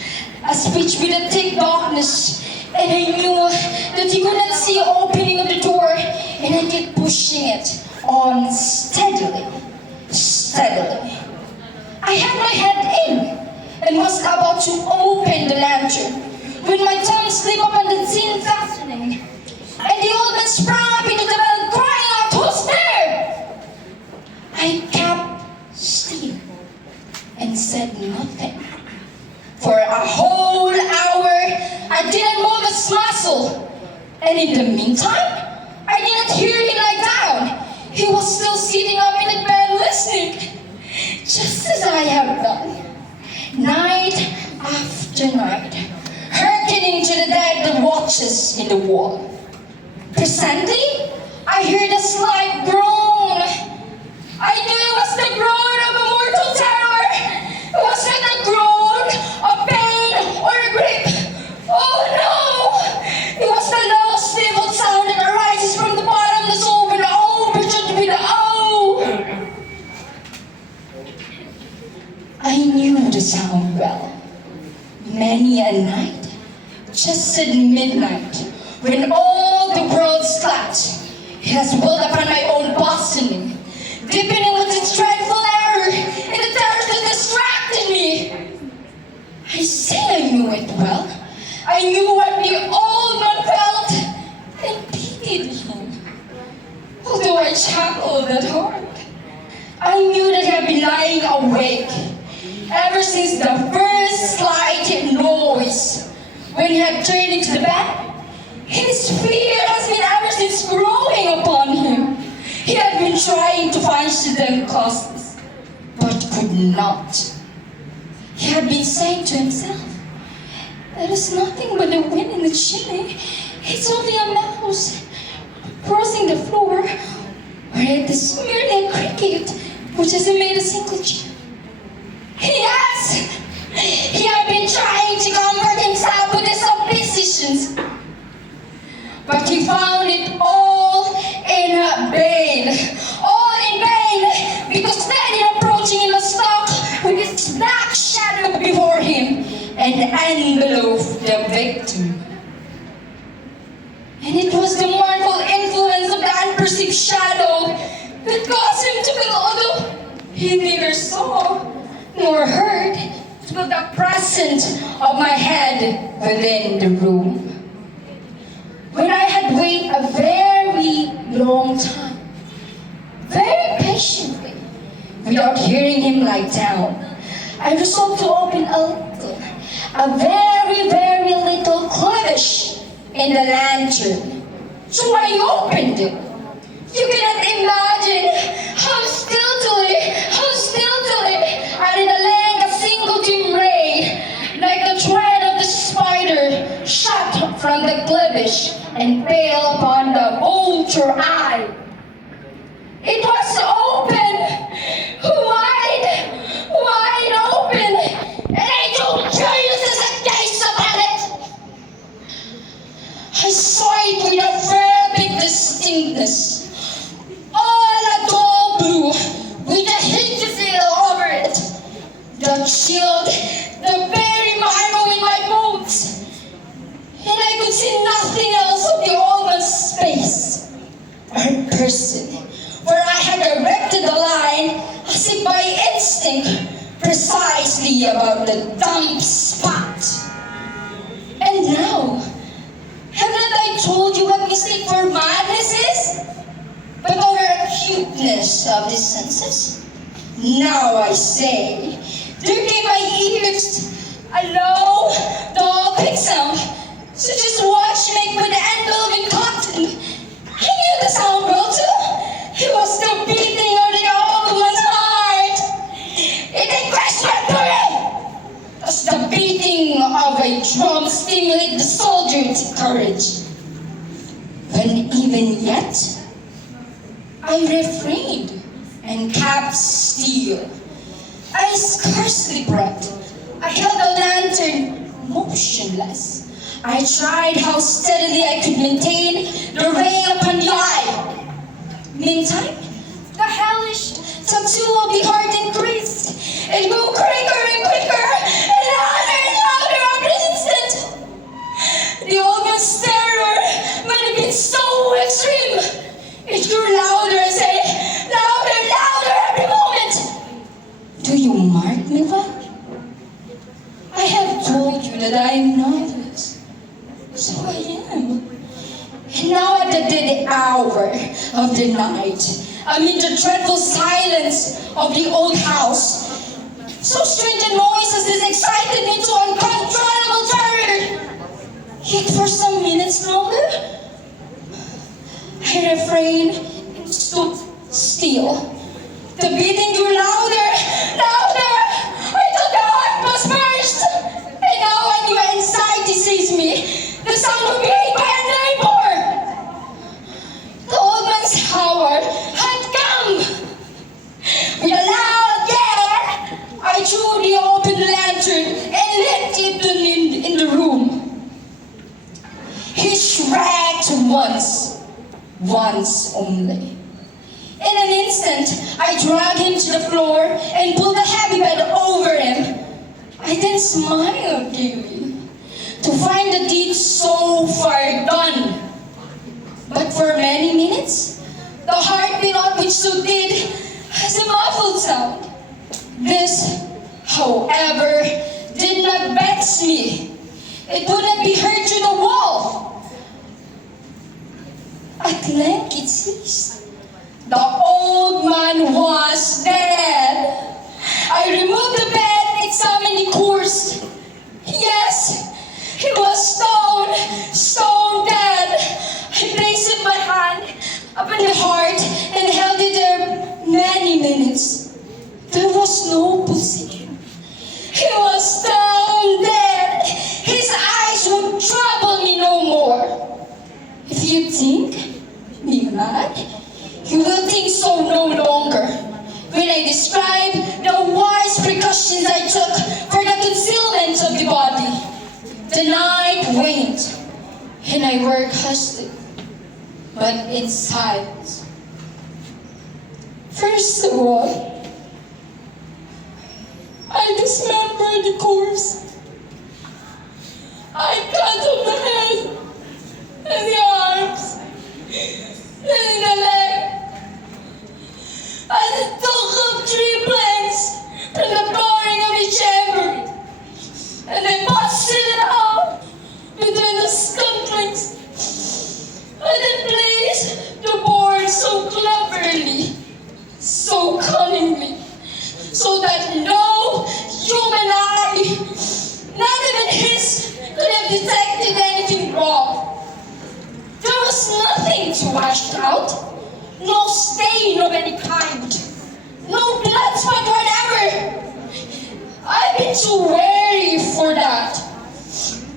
with a thick darkness, and I knew that he could not see the opening of the door, and I kept pushing it on steadily. I had my head in and was about to open the lantern when my thumb slipped up on the thin fastening, and the old man sprang up into the bed crying out, "Who's there?" I kept still and said nothing. For a whole hour, I didn't move a muscle. And in the meantime, I didn't hear him lie down. He was still sitting up in the bed listening, just as I have done, night after night, hearkening to the dead watches in the wall. Presently, I heard a slight groan. I knew it was the groan of a mortal terror. It was not a groan of pain or a grip. Oh no! It was the low, stifled sound that arises from the bottom of the soul when the O pretended to be the O. I knew the sound well. Many a night, just at midnight, when all the world slept, it has built upon my own bosoning, deepening with its dreadful error in the terrors that distracted me. I say I knew it well. I knew what the old man felt and pitied him. Although I chuckled at heart, I knew that he had been lying awake ever since the first slight noise. When he had turned into the bed, his fear has been ever since growing upon him. He had been trying to find them causes, but could not. He had been saying to himself, "There is nothing but the wind in the chimney. It's only a mouse crossing the floor, or it is merely a cricket which hasn't made a single chirp." Yes! He had been trying to comfort himself with his suppositions, but he found it all in vain. All in vain, because then approaching him a stalk with its black shadow before him and enveloped the victim. And it was the mournful influence of the unperceived shadow that caused him to feel, although he neither saw nor heard, to the presence of my head within the room. When I had waited a very long time, very patiently, without hearing him lie down, I resolved to open a very, very little clevish in the lantern. So I opened it. You cannot imagine how stiltily, I laying a single dim ray, like the thread of the spider, shot from the clevish and pale upon the vulture eye. It was open, wide open, and I told curious as a case about it. I saw it with a very big distinctness. All a dull blue, with a hideous veil over it, that chilled the very marrow in my bones, and I could see nothing else of the old man's face or person, for I had directed the line as if by instinct, precisely about the damp spot. And now, haven't I told you what mistake for madness is? But over acuteness of the senses. Now I say, there came my ears a low, dull, quick sound, such as watchmaking with the anvil in cotton. I knew the sound well too. It was the beating of the old man's heart. It increased my fury, as the beating of a drum stimulated the soldier to courage. And even yet, I refrained and kept still. I scarcely breathed. I held the lantern motionless. I tried how steadily I could maintain the ray upon the eye. Meantime, the hellish tattoo of the heart increased. It grew quicker and quicker, and louder every instant. The old man's terror might have been so extreme. It grew louder, I say, louder every moment. Do you mark me well? I have told you that I am nervous. So I am. And now at the dead hour of the night, amid the dreadful silence of the old house, so strange a noise as this excited me to uncontrollable terror. Yet for some minutes longer, I refrained and stood still. The beating grew louder. I thought the heart must burst. And now I knew anxiety seized me. The sound would be made by a neighbor. The old man's hour had come. With a loud yell, I threw the open lantern and lit it in the room. He shrieked once only. In an instant, I dragged him to the floor and pulled the heavy bed over him. I then smiled gaily to find the deed so far done. But for many minutes, the heartbeat of which so did has a muffled sound. This, however, did not vex me. It would not be heard through the wall. At length it ceased. The old man was dead. I removed the bed, examined the corpse. Yes, he was stone dead. I placed my hand upon the heart and held it there many minutes. There was no pulsation. He was stone dead. His eyes would trouble me no more. If you think me mad, you will think so no longer when I describe the wise precautions I took for the concealment of the body. The night waned, and I worked hustily, but in silence. First of all, I dismembered the corpse. I cut off the head and the arms and the leg. I took up 3 planks from the flooring of the chamber, and I busted it out between the scuttlings. I then placed the board so cleverly, so cunningly, so that no it's washed out. No stain of any kind. No blood spot whatever. I've been too wary for that.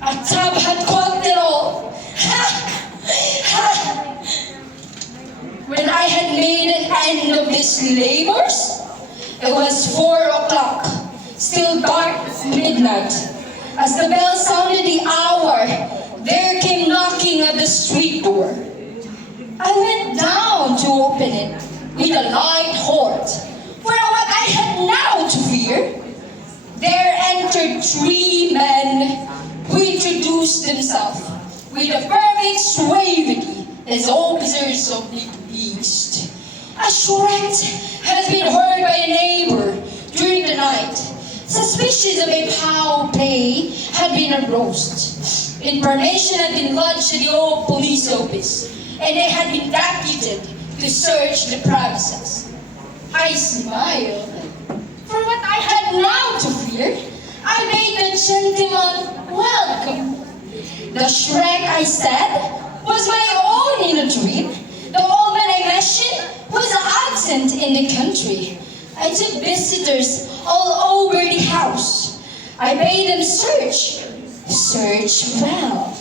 A tub had caught it all. When I had made an end of these labors, it was 4 o'clock, still dark as midnight. As the bell sounded the hour, there came knocking at the street door. I went down to open it with a light heart, for what I had now to fear. There entered 3 men who introduced themselves with a perfect suavity as officers of the beast. A threat has been heard by a neighbor during the night. Suspicious of a foul play had been aroused. Information had been lodged at the old police office, and they had been deputed to search the premises. I smiled. For what I had now to fear, I made the gentleman welcome. The Shrek, I said, was my own in a dream. The old man I mentioned was absent in the country. I took visitors all over the house. I bade them search well.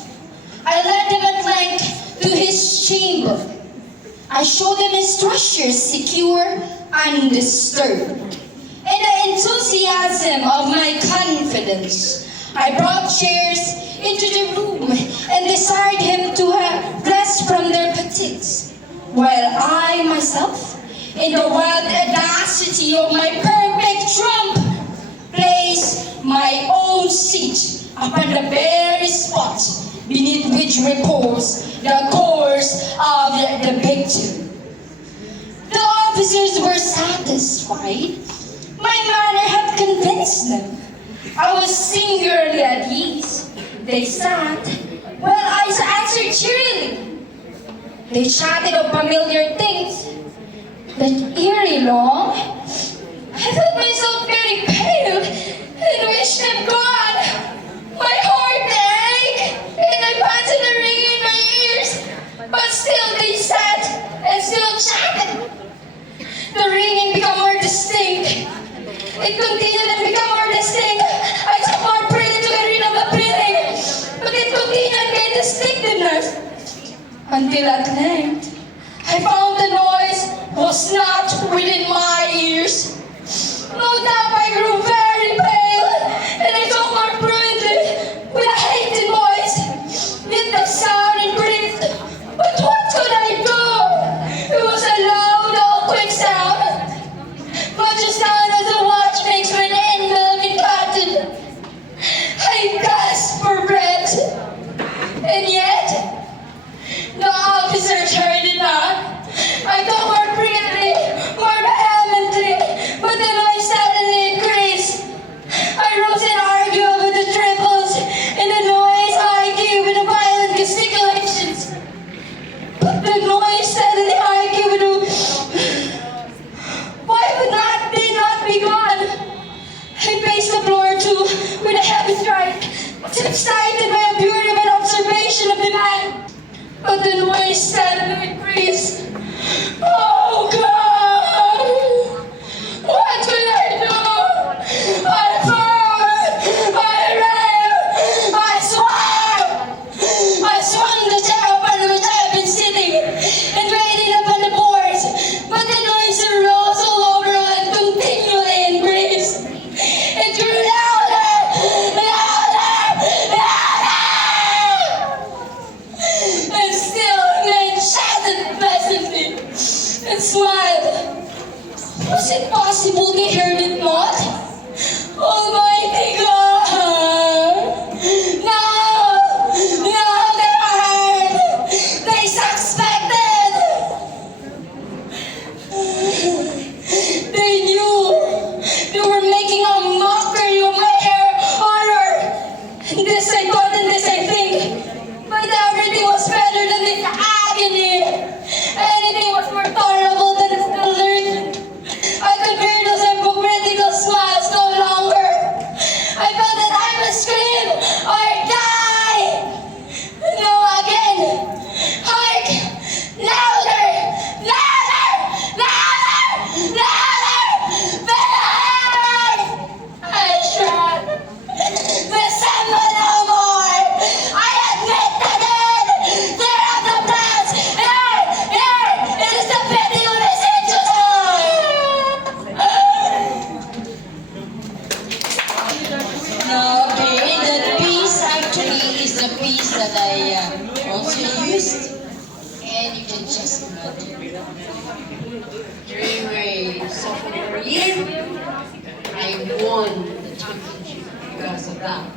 I led them at length to his chamber. I showed them his treasures secure, undisturbed. In the enthusiasm of my confidence, I brought chairs into the room and desired him to have rest from their fatigues, while I myself, in the wild audacity of my perfect trump, placed my own seat upon the very spot beneath which repose the corpse of the victim. The officers were satisfied. My manner had convinced them. I was singularly at ease. They sat while I answered cheerily. They chatted of familiar things, but eerie long. I felt myself very pale and wished them gone. My heart ached and I fancied a ring in my ears, but still they sat and still chatted. The ringing became more distinct. It continued and became more distinct. I took more breath to get rid of the feeling, but it continued to gain distinctiveness. Until at length, I found the noise was not within my ears. No doubt I grew very pale, and I talked more fluently with a hated voice. Yet the sound increased. But what could I do? It was a loud, quick sound. Much as sound as a watch makes when the envelope is cotton. I gasped for breath. And yet, the officers heard it not. I thought more frequently, more vehemently, but the noise suddenly increased. I rose and argued over the triples, and the noise I gave with the violent gesticulations. But the noise suddenly argued with the... Why would not they not be gone? I paced the floor too with a heavy stride, excited by a beautiful observation of the man. But the noise suddenly increased. Oh God! What could I do? I fought! I ran! I swung the chair upon which I had been sitting and waiting upon the boards, but the noise arose all over and continually increased. It grew louder, louder, louder! And still men chatted pleasantly and smiled. Was it possible they heard it not? Almighty God! No! They heard! They suspected! They knew! They were making a mockery of my hair honor! This I thought and this I think, but everything was better than this agony! Anything was more tolerable than this delusion! I could bear those hypocritical first, and you can just imagine. During my sophomore year, I won the championship because of that.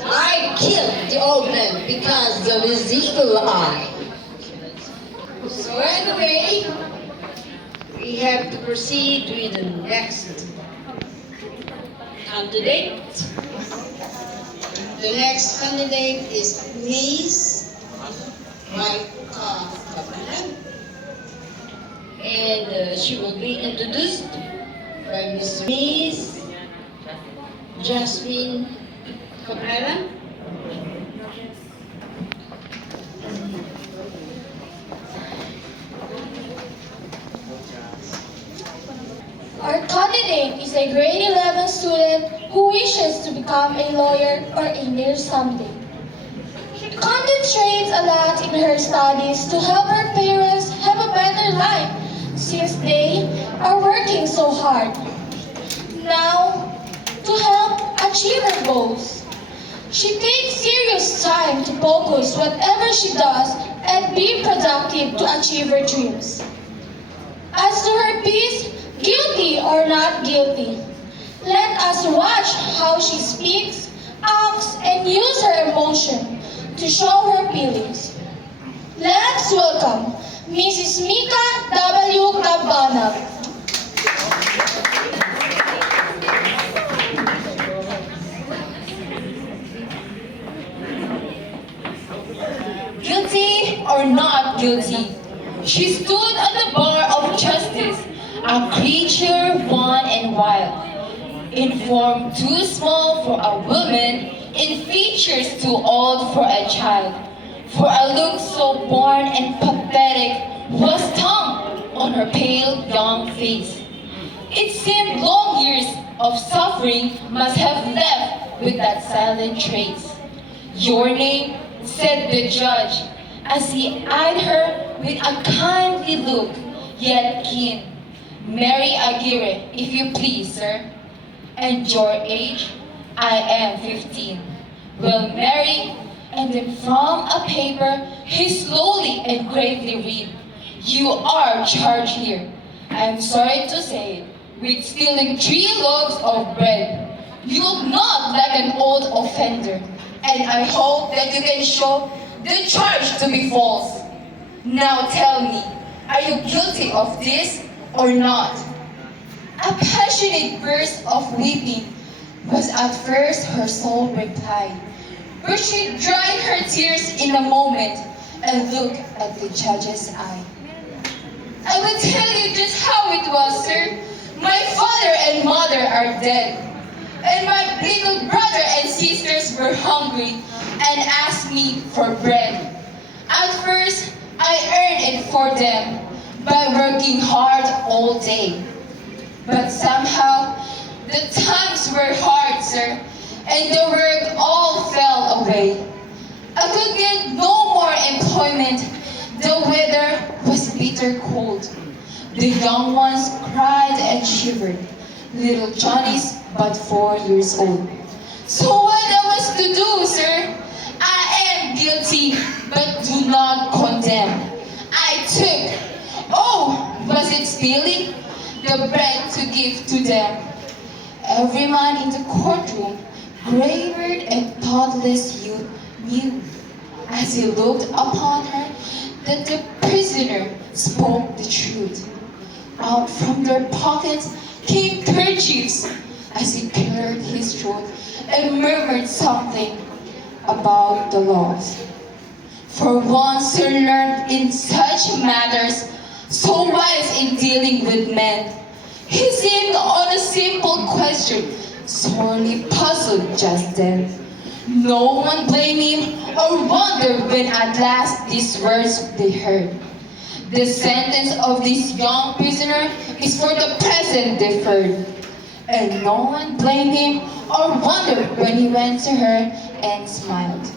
I killed the old man because of his evil eye. So anyway, we have to proceed with the next candidate. The next candidate is Miss Maika Kapalan. And she will be introduced by Miss Jasmine Cabrera. Our candidate is a grade 11 student who wishes to become a lawyer or a nurse someday. She concentrates a lot in her studies to help her parents have a better life since they are working so hard. Now, to help achieve her goals, she takes serious time to focus whatever she does and be productive to achieve her dreams. As to her peace, guilty or not guilty, let us watch how she speaks, acts, and use her emotion to show her feelings. Let's welcome Mrs. Mika W. Cabanag. Guilty or not guilty, she stood at the bar of justice, a creature one and wild, in form too small for a woman, in features too old for a child. For a look so worn and pathetic was stamped on her pale young face. It seemed long years of suffering must have left with that silent trace. Your name, said the judge, as he eyed her with a kindly look, yet keen. Mary Aguirre, if you please, sir. And your age? I am 15. Well, Mary, and then from a paper, he slowly and gravely read, you are charged here, I am sorry to say it, with stealing 3 loaves of bread. You look not like an old offender, and I hope that you can show the charge to be false. Now tell me, are you guilty of this or not? A passionate burst of weeping was at first her sole reply, but she dried her tears in a moment and looked at the judge's eye. I will tell you just how it was, sir. My father and mother are dead, and my little brother and sisters were hungry and asked me for bread. At first, I earned it for them by working hard all day. But somehow, the times were hard, sir, and the work all fell away. I could get no more employment. The weather was bitter cold. The young ones cried and shivered. Little Johnny's but 4 years old. So what I was to do, sir? I am guilty, but do not condemn. I took, was it stealing? The bread to give to them. Every man in the courtroom, graver and thoughtless youth, knew, as he looked upon her, that the prisoner spoke the truth. Out from their pockets came kerchiefs as he cleared his throat and murmured something about the laws. For once he learned in such matters, so wise in dealing with men, he seemed on a simple question, sorely puzzled just then. No one blamed him or wondered when at last these words they heard. The sentence of this young prisoner is for the present deferred. And no one blamed him or wondered when he went to her and smiled,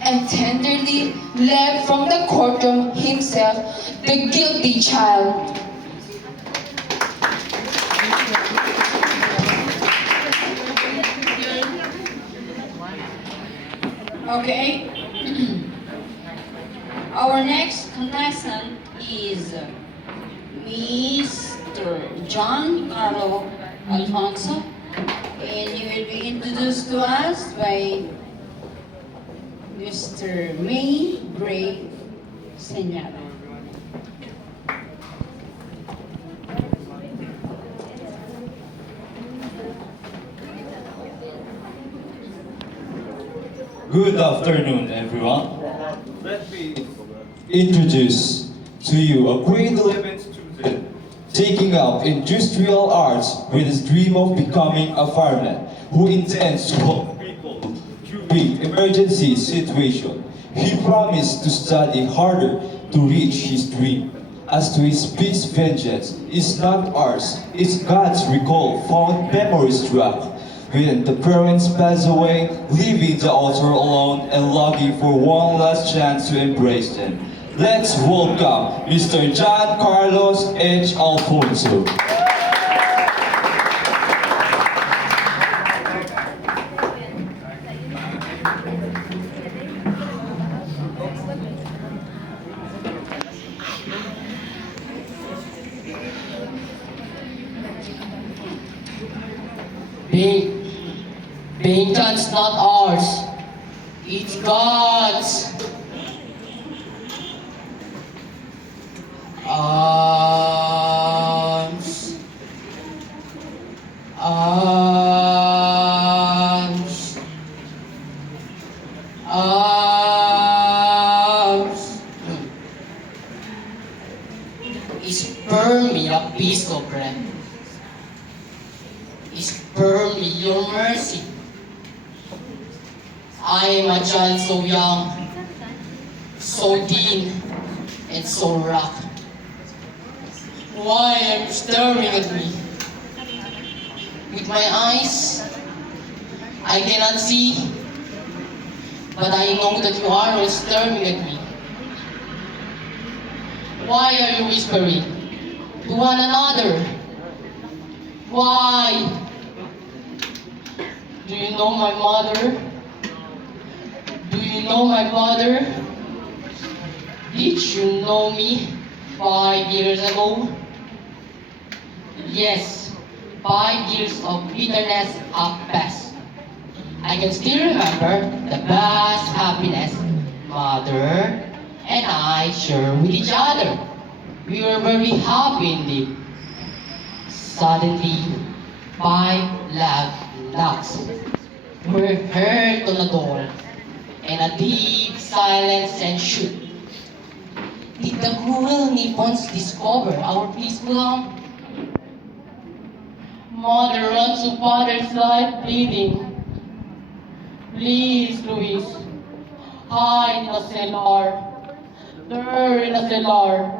and tenderly led from the courtroom himself the guilty child. Okay. Our next contestant is Mr. John Carlo Alfonso, and he will be introduced to us by Mr. May Gray Senyara. Good afternoon, everyone. Let me introduce to you a grade 11 student taking up industrial arts with his dream of becoming a fireman who intends to help people during emergency situation. He promised to study harder to reach his dream. As to his peace, vengeance is not ours, it's God's recall, found memories struck. When the parents pass away, leaving the altar alone and longing for one last chance to embrace them. Let's welcome Mr. John Carlos H. Alfonso. Vengeance not ours, it's God's. Arms, arms, arms. Spare me a piece of bread. Spare me your mercy. I am a child so young, so thin, and so rough. Why are you staring at me? With my eyes, I cannot see, but I know that you are all staring at me. Why are you whispering to one another? Why? Do you know my mother? Do you know my father? Did you know me 5 years ago? Yes, 5 years of bitterness have passed. I can still remember the vast happiness Mother and I shared with each other. We were very happy indeed. Suddenly, 5 loud knocks were heard on the door, and a deep silence ensued. Did the cruel Nippons discover our peaceful home? Mother runs to father's side, pleading, "Please, Luis, hide in a cellar. There in a cellar,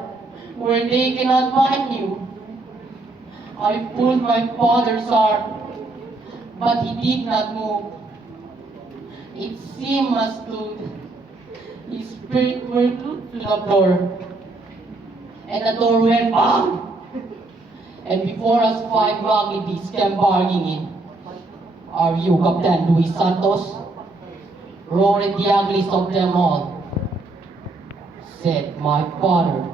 where they cannot find you." I pulled my father's arm, but he did not move. It seemed as though his spirit were glued to the floor, and the door went bang! And before us 5 ragged beasts came barging in. "Are you Captain Luis Santos?" roared the ugliest of them all. Said my father,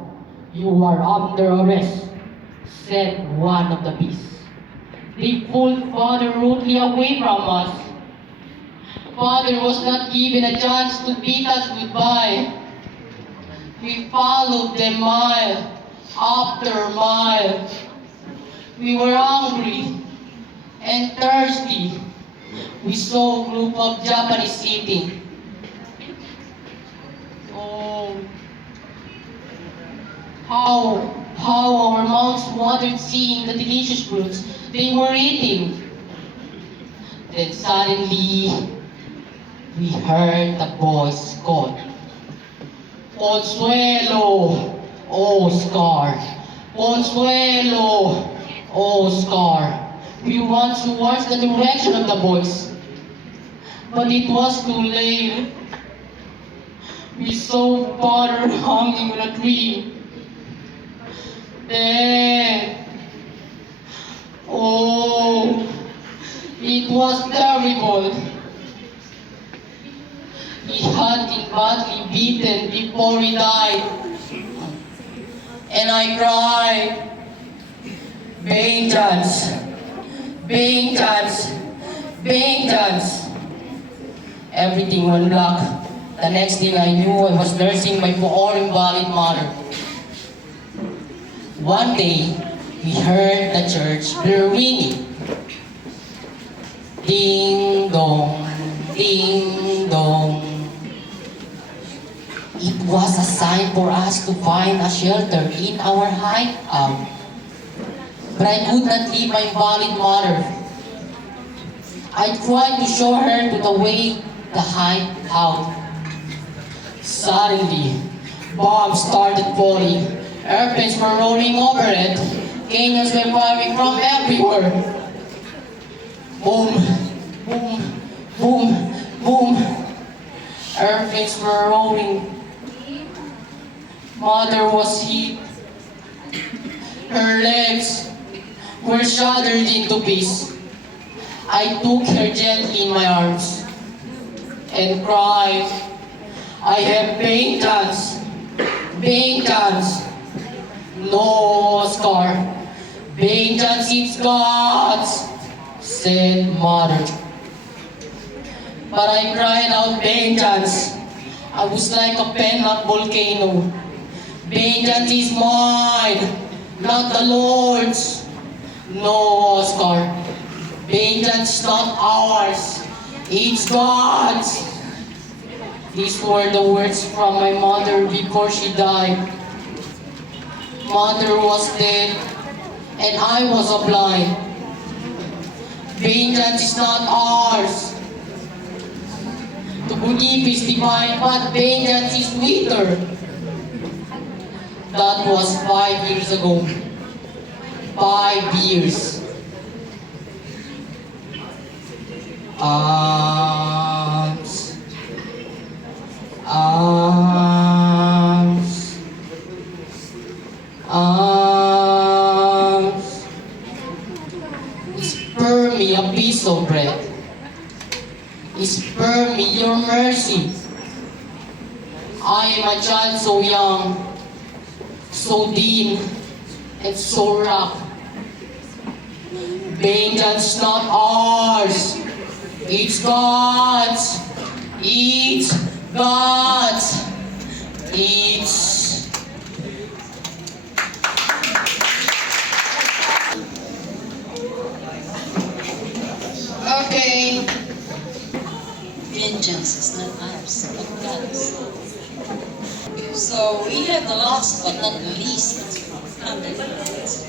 "You are under arrest," said one of the beasts. They pulled father rudely away from us. Father was not given a chance to bid us goodbye. We followed them mile after mile. We were hungry and thirsty. We saw a group of Japanese eating. Oh, how our mouths watered seeing the delicious fruits they were eating. Then suddenly, we heard the voice call, "Consuelo, Oscar! Consuelo, Oscar!" We ran towards the direction of the voice, but it was too late. We saw father hanging on a tree, dead. Oh, it was terrible. He had been badly beaten before he died. And I cried. Vengeance, vengeance, vengeance. Everything went black. The next thing I knew, I was nursing my poor invalid mother. One day, we heard the church bell ringing. Ding dong, ding dong. It was a sign for us to find a shelter in our hideout. But I could not leave my invalid mother. I tried to show her to the way the hideout. Suddenly, bombs started falling. Airplanes were rolling over it. Canyons were firing from everywhere. Boom, boom, boom, boom. Airplanes were rolling. Mother was hit. Her legs were shattered into pieces. I took her gently in my arms and cried, I have vengeance, vengeance. No, Oscar, vengeance is God's, said Mother. But I cried out vengeance. I was like a pent-up volcano. Vengeance is mine, not the Lord's. No, Oscar, vengeance is not ours, it's God's. These were the words from my mother before she died. Mother was dead, and I was a blind. Vengeance is not ours. To forgive is divine, but vengeance is sweeter. That was 5 years ago. 5 years. Arms, arms, arms. Spare me a piece of bread. Spare me your mercy. I am a child so young, so dim, and so rough. Vengeance not ours. It's God's. It's God's. It's. Okay. Vengeance is not ours, but God's. So we have the last but not the least candidates.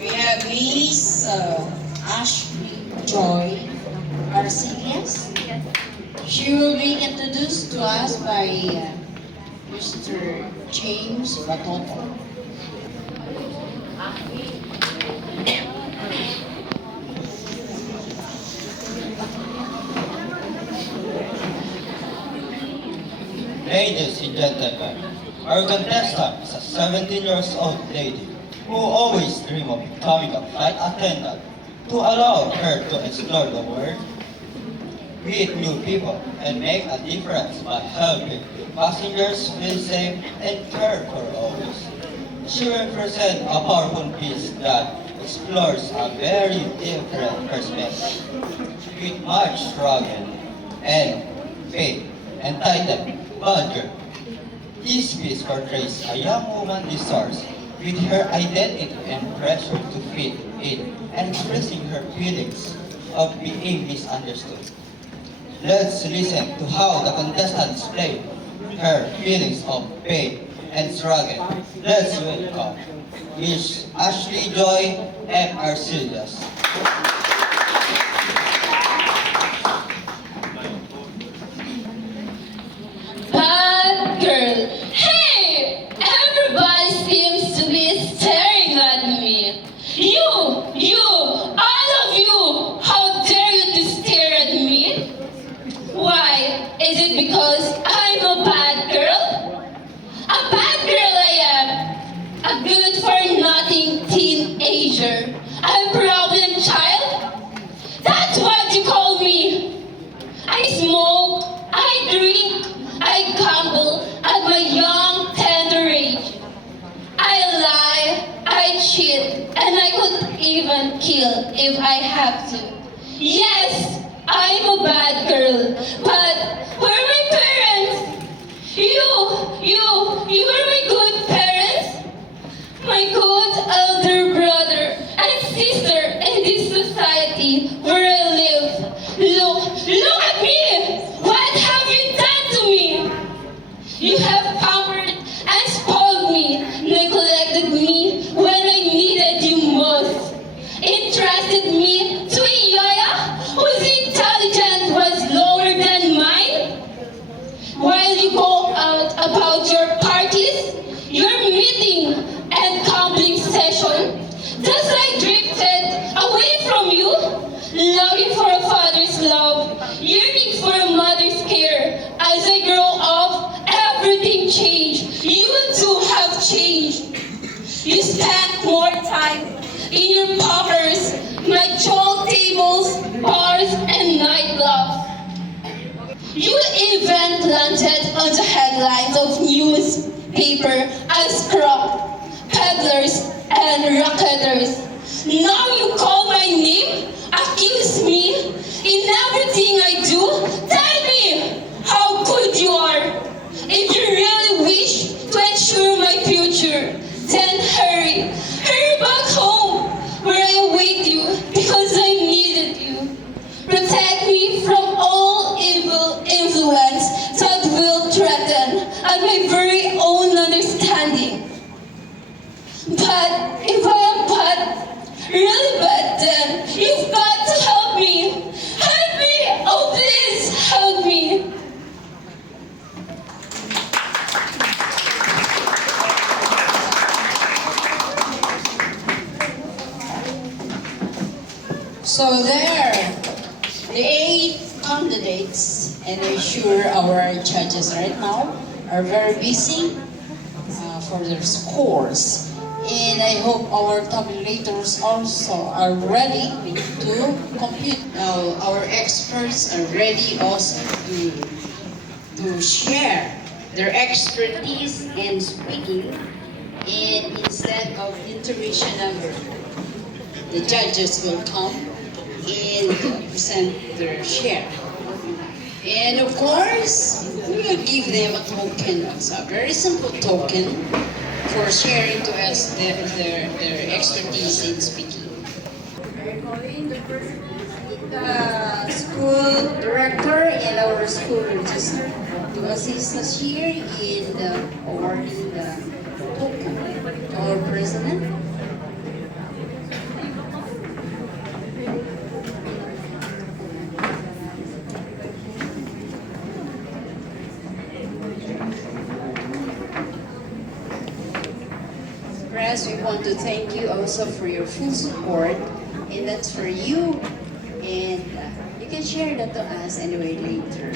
We have Miss Ashley Joy Arcelius. She will be introduced to us by Mr. James Batoto. Ladies and gentlemen, our contestant is a 17-year-old lady who always dreamed of becoming a flight attendant to allow her to explore the world, meet new people, and make a difference by helping passengers feel safe and care for others. She will present a powerful piece that explores a very different perspective with much struggle and faith, entitled Badger. This piece portrays a young woman distraught with her identity and pressure to fit in and expressing her feelings of being misunderstood. Let's listen to how the contestants play her feelings of pain and struggle. Let's welcome Miss Ashley Joy M. Arcelius. Bad girl. Hey! Everybody seems to be staring at me. You, all of you, how dare you to stare at me? Why? Is it because I'm a bad girl? A bad girl I am. A good for nothing teenager. A problem child. You are my good parents, my good elder brother and sister in this society where I live. Look at me! What have you done to me? You have pampered and spoiled me, neglected me when I needed you most, entrusted me to a yaya whose intelligence was lower than mine. While you go out about your parties, your meeting and gambling session, just I drifted away from you, longing for a father's love, yearning for a mother's care. As I grow up, everything changed. You too have changed. You spent more time in your pockers, my jolt tables, bars, and nightclubs. You even landed on the headlines of newspaper as crook, peddlers, and racketeers. Now you call my name, accuse me in everything I do. Tell me how good you are. If you really wish to ensure my future, then hurry back home where I await you because I needed you. Protect me from all evil influence that will threaten at my very own understanding. But if I am bad, really bad, then you've got to help me. Help me! Oh, please help me! So there, the 8 candidates, and I'm sure our judges right now are very busy for their scores. And I hope our tabulators also are ready to compute. Our experts are ready also to share their expertise in speaking. And instead of intermission number, the judges will come and present their share. And of course, we will give them a token, a very simple token for sharing to us their expertise in speaking. We're calling the person, the school director and our school register to assist us here in awarding the token to our president. We want to thank you also for your full support, and that's for you, and you can share that to us anyway later.